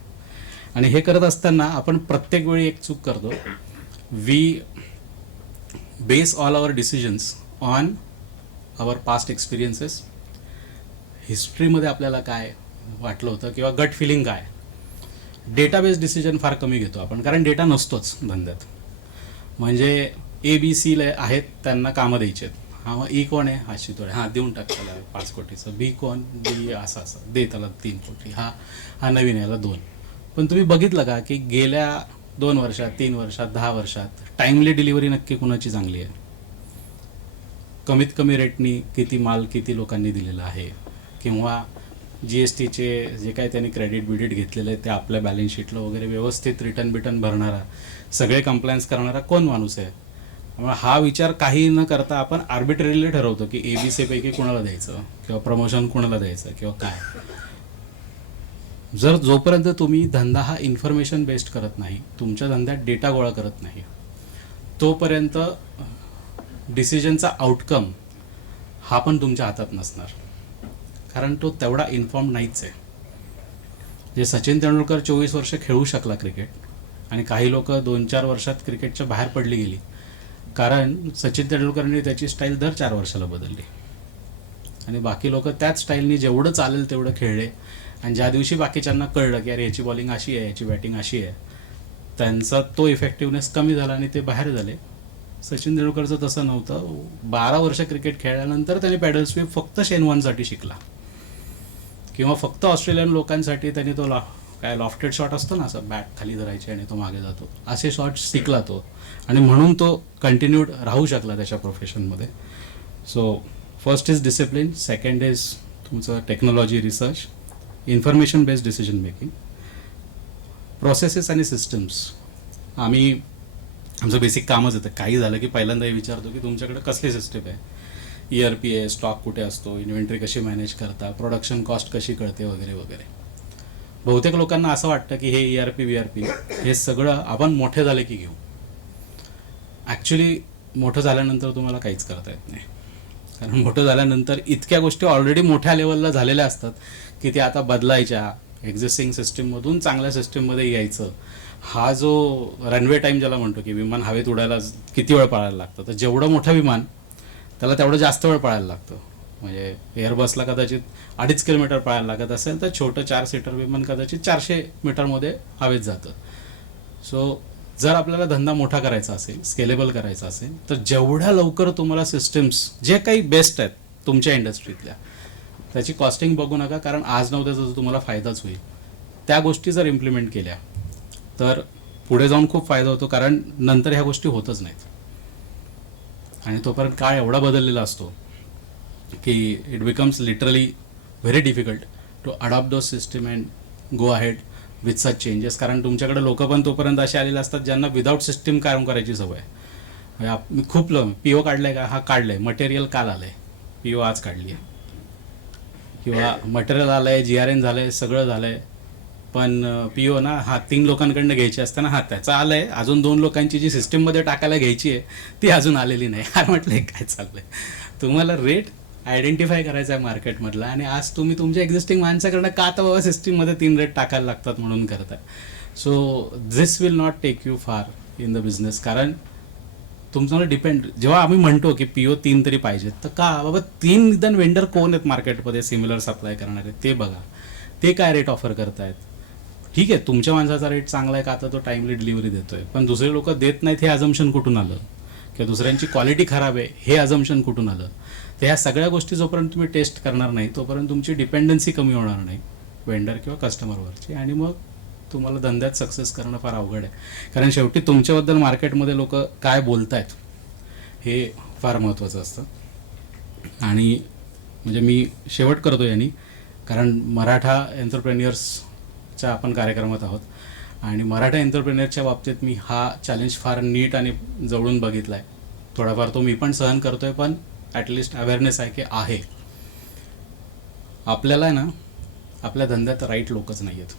आणि हे करत असताना आपण प्रत्येक वेळी एक चूक करतो, we base all our decisions on our past experiences. हिस्ट्रीमध्ये आपल्याला काय वाटलं होतं किंवा गट फिलिंग काय. डेटाबेस डिसिजन फार कमी घेतो आपण, कारण डेटा नसतोच धंद्यात. म्हणजे ABC आहेत, त्यांना कामं द्यायची आहेत. हा मग E कोण आहे, हा शितोडे, हां देऊन टाक त्याला 5 कोटीचं. B कोण, B असं दे त्याला 3 कोटी. हा नवीन याला 2. पण तुम्ही बघितलं का की गेल्या 2 वर्षात, 3 वर्षात, 10 वर्षात टाईमली डिलिव्हरी नक्की कुणाची चांगली आहे. कमीत कमी रेटनी किती माल किती लोकांनी दिलेला आहे. किंवा GSTचे जे काय त्यांनी क्रेडिट बिडिट घेतलेलं आहे ते आपल्या बॅलन्स शीटला वगैरे व्यवस्थित रिटर्न भरणारा, सगळे कंप्लायन्स करणारा कोण माणूस आहे. त्यामुळे हा विचार काही न करता आपण आर्बिट्ररीली ठरवतो की ABC पैकी कुणाला द्यायचं किंवा प्रमोशन कुणाला द्यायचं किंवा काय. जर जोपर्यंत तुम्ही धंदा हा इन्फॉर्मेशन बेस्ड करत नाही, तुमच्या धंद्यात डेटा गोळा करत नाही, तोपर्यंत डिसिजनचा आउटकम हा पण तुमच्या हातात नसणार, कारण तो तेवढा इन्फॉर्म नाहीच आहे. जे सचिन तेंडुलकर 24 वर्ष खेळू शकला क्रिकेट, आणि काही लोक 2-4 वर्षात क्रिकेटच्या बाहेर पडली गेली, कारण सचिन तेंडुलकरने त्याची स्टाईल दर 4 वर्षाला बदलली, आणि बाकी लोक त्याच स्टाईलनी जेवढं चालेल तेवढं खेळले. आणि ज्या दिवशी बाकीच्यांना कळलं की अरे याची बॉलिंग अशी आहे, याची बॅटिंग अशी आहे, त्यांचा तो इफेक्टिव्हनेस कमी झाला आणि ते बाहेर झाले. सचिन तेंडुलकरचं तसं नव्हतं. 12 वर्ष क्रिकेट खेळल्यानंतर त्याने पॅडल स्वीप फक्त शेन वॉर्नसाठी शिकला, किंवा फक्त ऑस्ट्रेलियन लोकांसाठी त्यांनी तो काय लॉफ्टेड शॉट असतो ना, असं बॅट खाली धरायचे आणि तो मागे जातो, असे शॉट शिकला तो, आणि म्हणून तो कंटिन्यूड राहू शकला त्याच्या प्रोफेशनमध्ये. So first is discipline, second is तुमचं technology research, information based decision making, processes आणि सिस्टम्स. आमचं बेसिक कामच येतं. काही झालं की पहिल्यांदा हे विचारतो की तुमच्याकडे कसली सिस्टम आहे, ERP आहे, स्टॉक कुठे असतो, इन्व्हेंटरी कशी मॅनेज करता, प्रोडक्शन कॉस्ट कशी कळते, वगैरे वगैरे. बहुतेक लोकांना असं वाटतं की हे ERP हे सगळं आपण मोठे झाले की घेऊ. ॲक्च्युली मोठं झाल्यानंतर तुम्हाला काहीच करता येत नाही, कारण मोठं झाल्यानंतर इतक्या गोष्टी ऑलरेडी मोठ्या लेवलला झालेल्या असतात की त्या आता बदलायच्या, एक्झिस्टिंग सिस्टीममधून चांगल्या सिस्टीममध्ये यायचं. हा जो रनवे टाईम ज्याला म्हणतो की विमान हवेत उडायला किती वेळ पळायला लागतं, तर जेवढं मोठं विमान त्याला तेवढं जास्त वेळ पळायला लागतं. म्हणजे एअरबसला कदाचित 2.5 किलोमीटर पळायला लागत असेल, तर छोटं 4 सीटर विमान कदाचित 400 मीटरमध्ये हवेत जातं. सो जर आपल्याला धंदा मोठा करायचा असेल, स्केलेबल करायचा असेल, तर जेवढ्या लवकर तुम्हाला सिस्टम्स जे काही बेस्ट आहेत तुमच्या इंडस्ट्रीतल्या, त्याची कॉस्टिंग बघू नका, कारण आज न उद्या तुम्हाला फायदाच होईल. त्या गोष्टी जर इम्प्लिमेंट केल्या तर पुढे जाऊन खूप फायदा होतो, कारण नंतर ह्या गोष्टी होतच नाहीत. आणि तोपर्यंत काळ एवढा बदललेला असतो की it becomes literally very difficult to adopt those system and go ahead with such changes. कारण तुमच्याकडे लोक पण तोपर्यंत असे आलेले असतात ज्यांना विदाऊट सिस्टीम काम करायची सवय. मी खूप PO काढलाय का, हा काढलाय, मटेरियल काल आलंय, PO आज काढली आहे, किंवा मटेरियल आलंय, GRN झालंय, सगळं झालंय, पण PO ना हा 3 लोकांकडनं घ्यायची असताना हा त्याचा आलंय, अजून 2 लोकांची जी सिस्टीममध्ये टाकायला घ्यायची आहे ती अजून आलेली नाही. हा म्हटलंय काय चाललंय. तुम्हाला रेट आयडेंटिफाय करायचा आहे मार्केटमधला, आणि आज तुम्ही तुमच्या एक्झिस्टिंग माणसाकडनं का तर बाबा सिस्टीममध्ये 3 रेट टाकायला लागतात म्हणून करताय. So this will not take you far in the business. कारण तुमच्यावर डिपेंड, जेव्हा आम्ही म्हणतो की PO 3 तरी पाहिजेत, तर का बाबा 3 निदान वेंडर कोण आहेत मार्केटमध्ये सिमिलर सप्लाय करणारे, ते बघा, ते काय रेट ऑफर करतायत. ठीक आहे, तुमच्या माणसाचा रेट चांगला आहे का, आता तो टाइमली डिलिव्हरी देतोय, पण दुसरे लोक देत नाहीत हे अझम्पशन कुठून आलं, किंवा दुसऱ्यांची क्वालिटी खराब आहे हे अझम्पशन कुठून आलं. तर ह्या सगळ्या गोष्टी जोपर्यंत तुम्ही टेस्ट करणार नाही तोपर्यंत तुमची डिपेंडन्सी कमी होणार नाही वेंडर किंवा कस्टमरवरची, आणि मग तुम्हाला धंद्यात सक्सेस करणं फार अवघड आहे. कारण शेवटी तुमच्याबद्दल मार्केटमध्ये लोक काय बोलत आहेत हे फार महत्त्वाचं असतं. आणि म्हणजे मी शेवट करतो यांनी, कारण मराठा एंटरप्रेन्युअर्सच्या आपण कार्यक्रमात आहोत, आणि मराठा एंटरप्रेन्युअरच्या बाबतीत मी हा चॅलेंज फार नीट आणि जवळून बघितला आहे. थोडाफार तो मी पण सहन करतो आहे, पण ॲटलिस्ट अवेअरनेस आहे की आपल्याला ना आपल्या धंद्यात राईट लोकच नाही आहेत.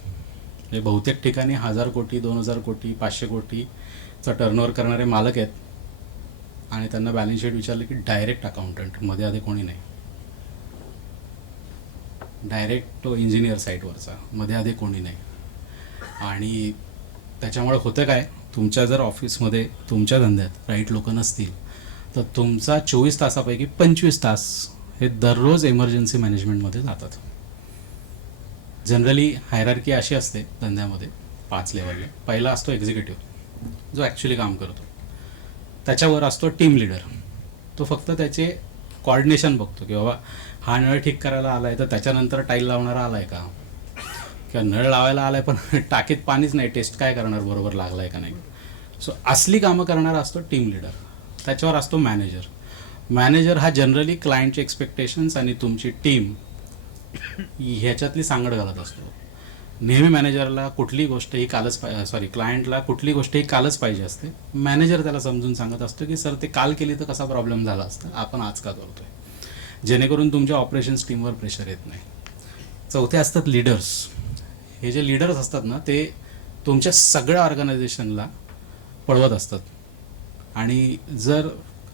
म्हणजे बहुतेक ठिकाणी 1000 कोटी, 2000 कोटी, 500 कोटीचा टर्नओव्हर करणारे मालक आहेत, आणि त्यांना बॅलन्स शीट विचारलं की डायरेक्ट अकाउंटंट, मध्ये आधी कोणी नाही. डायरेक्ट तो इंजिनियर साईटवरचा, मध्ये आधी कोणी नाही. आणि त्याच्यामुळे होतं काय, तुमच्या जर ऑफिसमध्ये तुमच्या धंद्यात राईट लोक नसतील तर तुमचा 24 तासापैकी 25 तास हे दररोज इमर्जन्सी मॅनेजमेंटमध्ये जातात. जनरली हायरार्की अशी असते धंद्यामध्ये 5 लेवलला. पहिला असतो एक्झिक्युटिव्ह जो ॲक्च्युली काम करतो, त्याच्यावर असतो टीम लीडर, तो फक्त त्याचे कॉर्डिनेशन बघतो की बाबा हा नळ ठीक करायला आला आहे तर त्याच्यानंतर टाईल लावणारा आला आहे का, किंवा नळ लावायला आला आहे पण टाकीत पाणीच नाही, टेस्ट काय करणार बरोबर लागला आहे का नाही. सो असली कामं करणारा असतो टीम लीडर. त्याच्यावर असतो मॅनेजर. मॅनेजर हा जनरली क्लायंटचे एक्सपेक्टेशन्स आणि तुमची टीम ह्याच्यातली सांगड घालत असतो. नेहमी मॅनेजरला कुठली गोष्ट ही क्लायंटला कुठली गोष्ट ही कालच पाहिजे असते. मॅनेजर त्याला समजून सांगत असतो की सर ते काल केली तर कसा प्रॉब्लेम झाला असता, आपण आज का करतोय, जेणेकरून तुमच्या ऑपरेशन्स टीमवर प्रेशर येत नाही. चौथे असतात लीडर्स. हे जे लीडर्स असतात ना ते तुमच्या सगळ्या ऑर्गनायझेशनला पळवत असतात. आणि जर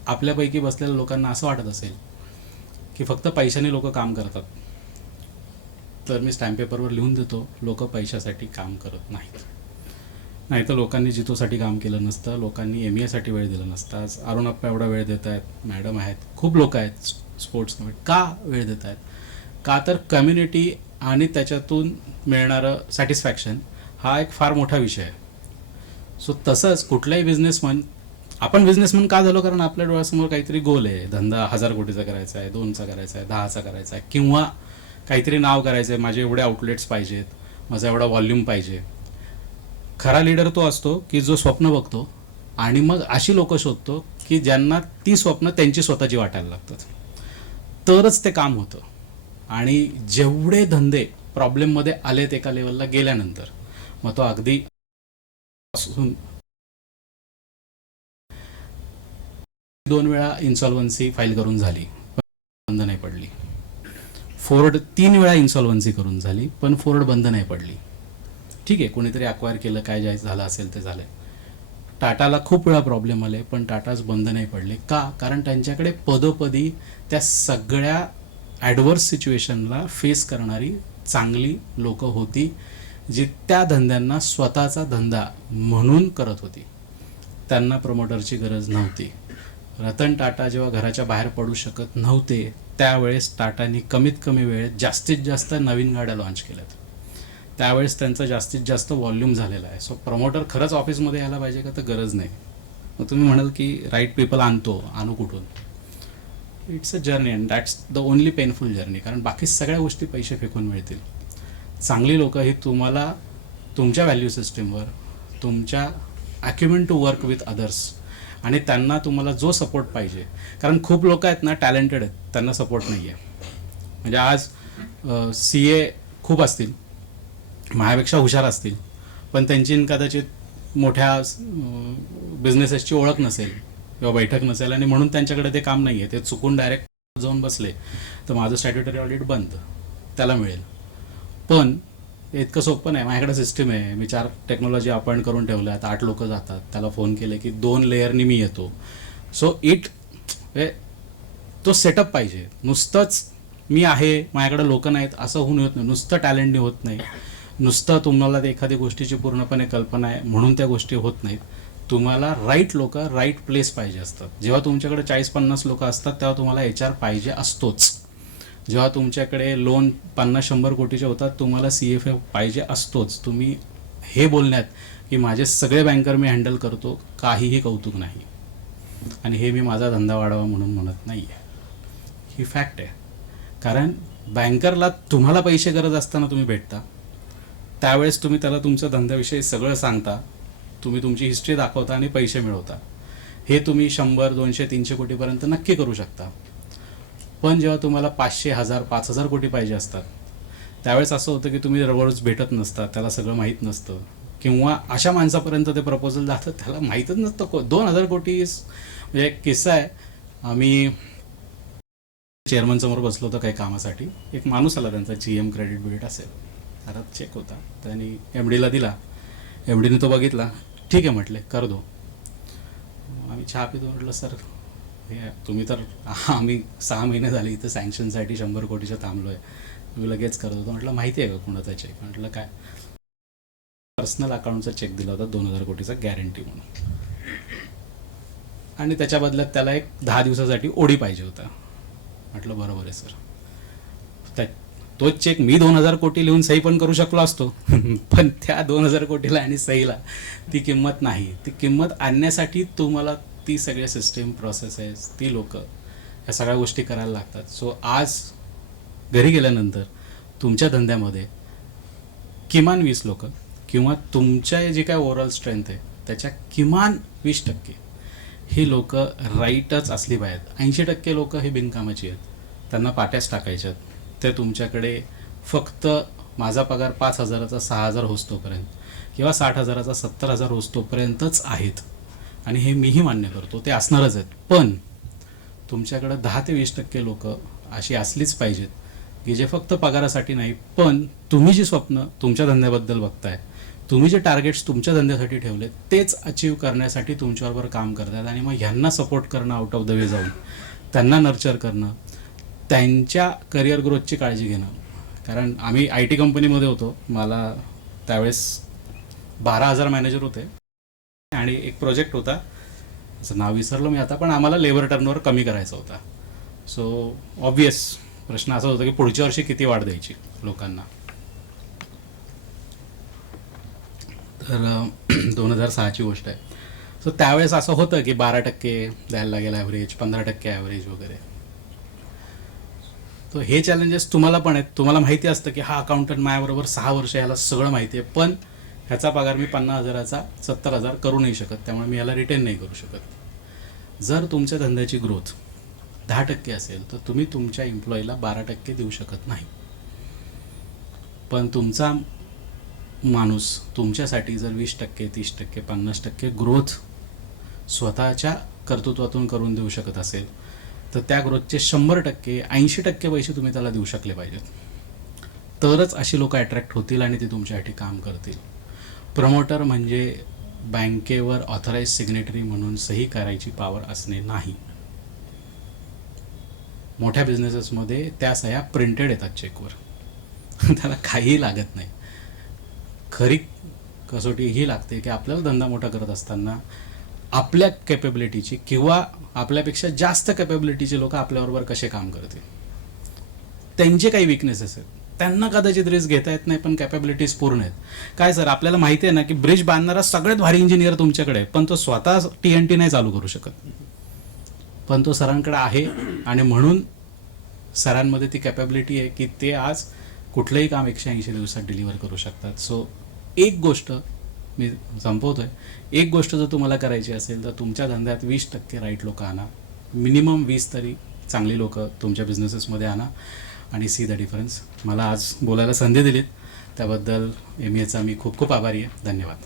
आपल्यापैकी बसलेल्या लोकांना असं वाटत असेल की फक्त पैशाने लोक काम करतात, तर मी स्टॅम्प पेपरवर लिहून देतो, लोक पैशासाठी काम करत नाहीत. नाही तर लोकांनी जितोसाठी काम केलं नसतं, लोकांनी MEAसाठी वेळ दिला नसता. आज अरुणप्पा एवढा वेळ देत आहेत, मॅडम आहेत, खूप लोक आहेत स्पोर्ट्स कमिटी. का वेळ देत आहेत? का तर कम्युनिटी आणि त्याच्यातून मिळणारं सॅटिस्फॅक्शन हा एक फार मोठा विषय आहे. सो तसंच कुठलाही बिझनेसमन, आपण बिझनेसमन का झालो? कारण आपल्या डोळ्यासमोर काहीतरी गोल आहे, धंदा 1000 कोटीचा करायचा आहे, 2चा करायचा आहे, 10चा करायचा आहे, किंवा काहीतरी नाव करायचं आहे, माझे एवढे आउटलेट्स पाहिजेत, माझा एवढा व्हॉल्यूम पाहिजे. खरा लीडर तो असतो की जो स्वप्न बघतो आणि मग अशी लोक शोधतो की ज्यांना ती स्वप्न त्यांची स्वतःची वाटायला लागतात, तरच ते काम होतं. आणि जेवढे धंदे प्रॉब्लेममध्ये आलेत एका लेवलला गेल्यानंतर, मग तो अगदी 2 वेळा इन्सॉल्वन्सी फाईल करून झाली पण बंद नाही पडली. फोर्ड 3 वेळा इन्सॉल्वन्सी करून झाली पण फोर्ड बंद नाही पडली. ठीक आहे, कोणीतरी अक्वायर केलं, काय जे झालं असेल ते झालं. टाटाला खूप वेळा प्रॉब्लेम आले पण टाटाच बंद नाही पडले. का? कारण त्यांच्याकडे पदोपदी त्या सगळ्या ॲडवर्स सिच्युएशनला फेस करणारी चांगली लोक होती, जी त्या धंद्यांना स्वतःचा धंदा म्हणून करत होती. त्यांना प्रमोटरची गरज नव्हती. रतन टाटा जेव्हा घराच्या बाहेर पडू शकत नव्हते, त्यावेळेस टाटानी कमीत कमी वेळेत जास्तीत जास्त नवीन गाड्या लॉन्च केल्यात. त्यावेळेस त्यांचा जास्तीत जास्त व्हॉल्यूम झालेला आहे. सो प्रमोटर खरंच ऑफिसमध्ये यायला पाहिजे का? तर गरज नाही. मग तुम्ही म्हणाल की राईट पीपल आणू कुठून? It's a journey and that's the only painful journey. कारण बाकी सगळ्या गोष्टी पैसे फेकून मिळतील. चांगली लोकं ही तुम्हाला तुमच्या व्हॅल्यू सिस्टीमवर, तुमच्या ॲक्युमेंट टू वर्क विथ अदर्स, आणि त्यांना तुम्हाला जो सपोर्ट पाहिजे. कारण खूप लोक आहेत ना टॅलेंटेड आहेत, त्यांना सपोर्ट नाही आहे. म्हणजे आज CA खूप असतील, माझ्यापेक्षा हुशार असतील, पण त्यांची कदाचित मोठ्या बिझनेसेसची ओळख नसेल किंवा बैठक नसेल, आणि म्हणून त्यांच्याकडे ते काम नाही आहे. ते चुकून डायरेक्ट जाऊन बसले तर माझं स्टॅट्युटरी ऑडिट बंद, त्याला मिळेल. पण इतकं सोपं नाही. माझ्याकडे सिस्टीम आहे, मी 4 टेक्नॉलॉजी अपॉइंट करून ठेवल्या आहेत, 8 लोक जातात, त्याला फोन केले की 2 लेअरनी मी येतो. सो तो सेटअप पाहिजे. नुसतंच मी आहे, माझ्याकडे लोक नाहीत असं होऊन होत नाही. नुसतं टॅलेंटनी होत नाही. नुसतं तुम्हाला एखाद्या गोष्टीची पूर्णपणे कल्पना आहे म्हणून त्या गोष्टी होत नाहीत. तुम्हाला राईट लोक, राईट प्लेस पाहिजे असतात. जेव्हा तुमच्याकडे 40-50 लोक असतात तेव्हा तुम्हाला HR पाहिजे असतोच. जेव्हा तुमच्याकडे लोन 50-100 कोटीचे होतात तुम्हाला CFA पाहिजे असतोच. तुम्ही हे बोलण्यात की माझे सगळे बँकर मी हँडल करतो, काहीही कौतुक नाही. आणि हे मी माझा धंदा वाढवा म्हणून म्हणत नाही आहे, ही फॅक्ट आहे. कारण बँकरला तुम्हाला पैसे गरज असताना तुम्ही भेटता, त्यावेळेस तुम्ही त्याला तुमच्या धंद्याविषयी सगळं सांगता, तुम्ही तुमची हिस्ट्री दाखवता आणि पैसे मिळवता. हे तुम्ही 100, 200, 300 कोटीपर्यंत नक्की करू शकता. पण जेव्हा तुम्हाला 500, 1000, 5000 कोटी पाहिजे असतात त्यावेळेस असं होतं की तुम्ही रोज भेटत नसतात, त्याला सगळं माहीत नसतं, किंवा अशा माणसापर्यंत ते प्रपोजल जातं त्याला माहीतच नसतं. 2000 कोटी म्हणजे एक किस्सा आहे. आम्ही चेअरमनसमोर बसलो होतो काही कामासाठी. एक माणूस आला, त्यांचा GM क्रेडिट बिल्ड असेल, घरात चेक होता, त्यांनी MDला दिला. MDने तो बघितला, ठीक आहे म्हटले, कर दो. आम्ही चहा पितो. म्हटलं सर हे तुम्ही तर, आम्ही 6 महिने झाले इथं सँक्शनसाठी 100 कोटीच्या थांबलो आहे, तुम्ही लगेच करत होतो. म्हटलं माहिती आहे का कुणाचा चेक? म्हटलं काय? पर्सनल अकाउंटचा चेक दिला होता 2000 कोटीचा गॅरंटी म्हणून, आणि त्याच्या बदल्यात त्याला एक 10 दिवसासाठी ओडी पाहिजे होता. म्हटलं बरोबर आहे सर. तोच चेक मी 2000 कोटी लिहून सही पण करू शकलो असतो पण त्या 2000 कोटीला आणि सहीला ती किंमत नाही. ती किंमत आणण्यासाठी तुम्हाला ती सगळे सिस्टीम, प्रोसेसेस, ती लोक, ह्या सगळ्या गोष्टी करायला लागतात. सो आज घरी गेल्यानंतर तुमच्या धंद्यामध्ये किमान 20 लोक, किंवा तुमच्या जे काय ओव्हरऑल स्ट्रेंथ आहे त्याच्या किमान 20% ही लोक राईटच असली पाहिजेत. 80% लोक ही बिनकामाची आहेत, त्यांना पाट्याच टाकायच्यात. ते तुमच्याकडे फक्त माझा पगार 5000चा 6000 होतोपर्यंत, किंवा 60,000चा 70,000 होतोपर्यंतच आहेत, आणि हे मीही मान्य करतो, ते असणारच आहेत. पण तुमच्याकडं 10 ते 20% लोक अशी असलीच पाहिजेत की जे फक्त पगारासाठी नाही, पण तुम्ही जी स्वप्न तुमच्या धंद्याबद्दल बघताय, तुम्ही जे टार्गेट्स तुमच्या धंद्यासाठी ठेवले तेच अचीव करण्यासाठी तुमच्याबरोबर काम करतात. आणि मग ह्यांना सपोर्ट करणं आउट ऑफ द वे जाऊन, त्यांना नर्चर करणं, त्यांच्या करिअर ग्रोथची काळजी घेणं. कारण आम्ही आय टी कंपनीमध्ये होतो, मला त्यावेळेस 12,000 मॅनेजर होते आणि एक प्रोजेक्ट होता, त्याचं नाव विसरलो मी आता, पण आम्हाला लेबर टर्नओव्हर कमी करायचा होता. सो ऑब्वियस प्रश्न असा होता की पुढच्या वर्षी किती वाढ द्यायची लोकांना. तर 2006ची गोष्ट आहे. सो त्यावेळेस असं होतं की 12% द्यायला लागेल ॲव्हरेज, 15% ॲव्हरेज वगैरे. तर हे चॅलेंजेस तुम्हाला पण आहेत. तुम्हाला माहिती असतं की हा अकाउंटंट माझ्याबरोबर 6 वर्ष, याला सगळं माहिती आहे, पण ह्याचा पगार मी 50,000चा 70,000 करू नाही शकत, त्यामुळे मी याला रिटेन नाही करू शकत. जर तुमच्या धंद्याची ग्रोथ 10% असेल तर तुम्ही तुमच्या एम्प्लॉईला 12% देऊ शकत नाही. पण तुमचा माणूस तुमच्यासाठी जर 20%, 30%, 50% ग्रोथ स्वतःच्या कर्तृत्वातून करून देऊ शकत असेल, तर त्या ग्रोथचे 100%, 80% पैसे तुम्ही त्याला देऊ शकले पाहिजेत. तरच अशी लोक अट्रॅक्ट होतील आणि ते तुमच्यासाठी काम करतील. प्रमोटर म्हणजे बँकेवर ऑथराइज सिग्नेटरी म्हणून सही करायची पॉवर असणे नाही. मोठ्या बिझनेसेसमध्ये त्या सह्या प्रिंटेड येतात चेकवर, त्याला काहीही लागत नाही. खरी कसोटी ही लागते की आपल्याला धंदा मोठा करत असताना आपल्या कॅपेबिलिटीची किंवा आपल्यापेक्षा जास्त कॅपेबिलिटीचे लोक आपल्याबरोबर कसे काम करतील. त्यांचे काही विकनेसेस आहेत, त्यांना कदाचित रिस्क घेता येत नाही, पण कॅपेबिलिटीज पूर्ण आहेत. काय सर, आपल्याला माहिती आहे ना की ब्रिज बांधणारा सगळ्यात भारी इंजिनियर तुमच्याकडे आहे, पण तो स्वतः TNT नाही चालू करू शकत, पण तो सरांकडे आहे. आणि म्हणून सरांमध्ये ती कॅपेबिलिटी आहे की ते आज कुठलंही काम 180 दिवसात डिलिव्हर करू शकतात. सो एक गोष्ट मी संपवतोय, एक गोष्ट जर तुम्हाला करायची असेल तर तुमच्या धंद्यात 20% राईट लोक आणा, मिनिमम 20 तरी चांगली लोक तुमच्या बिझनेसेसमध्ये आणा, आणि सी द डिफरन्स. मला आज बोलायला संधी दिलीत त्याबद्दल MEAचा मी खूप खूप आभारी आहे. धन्यवाद.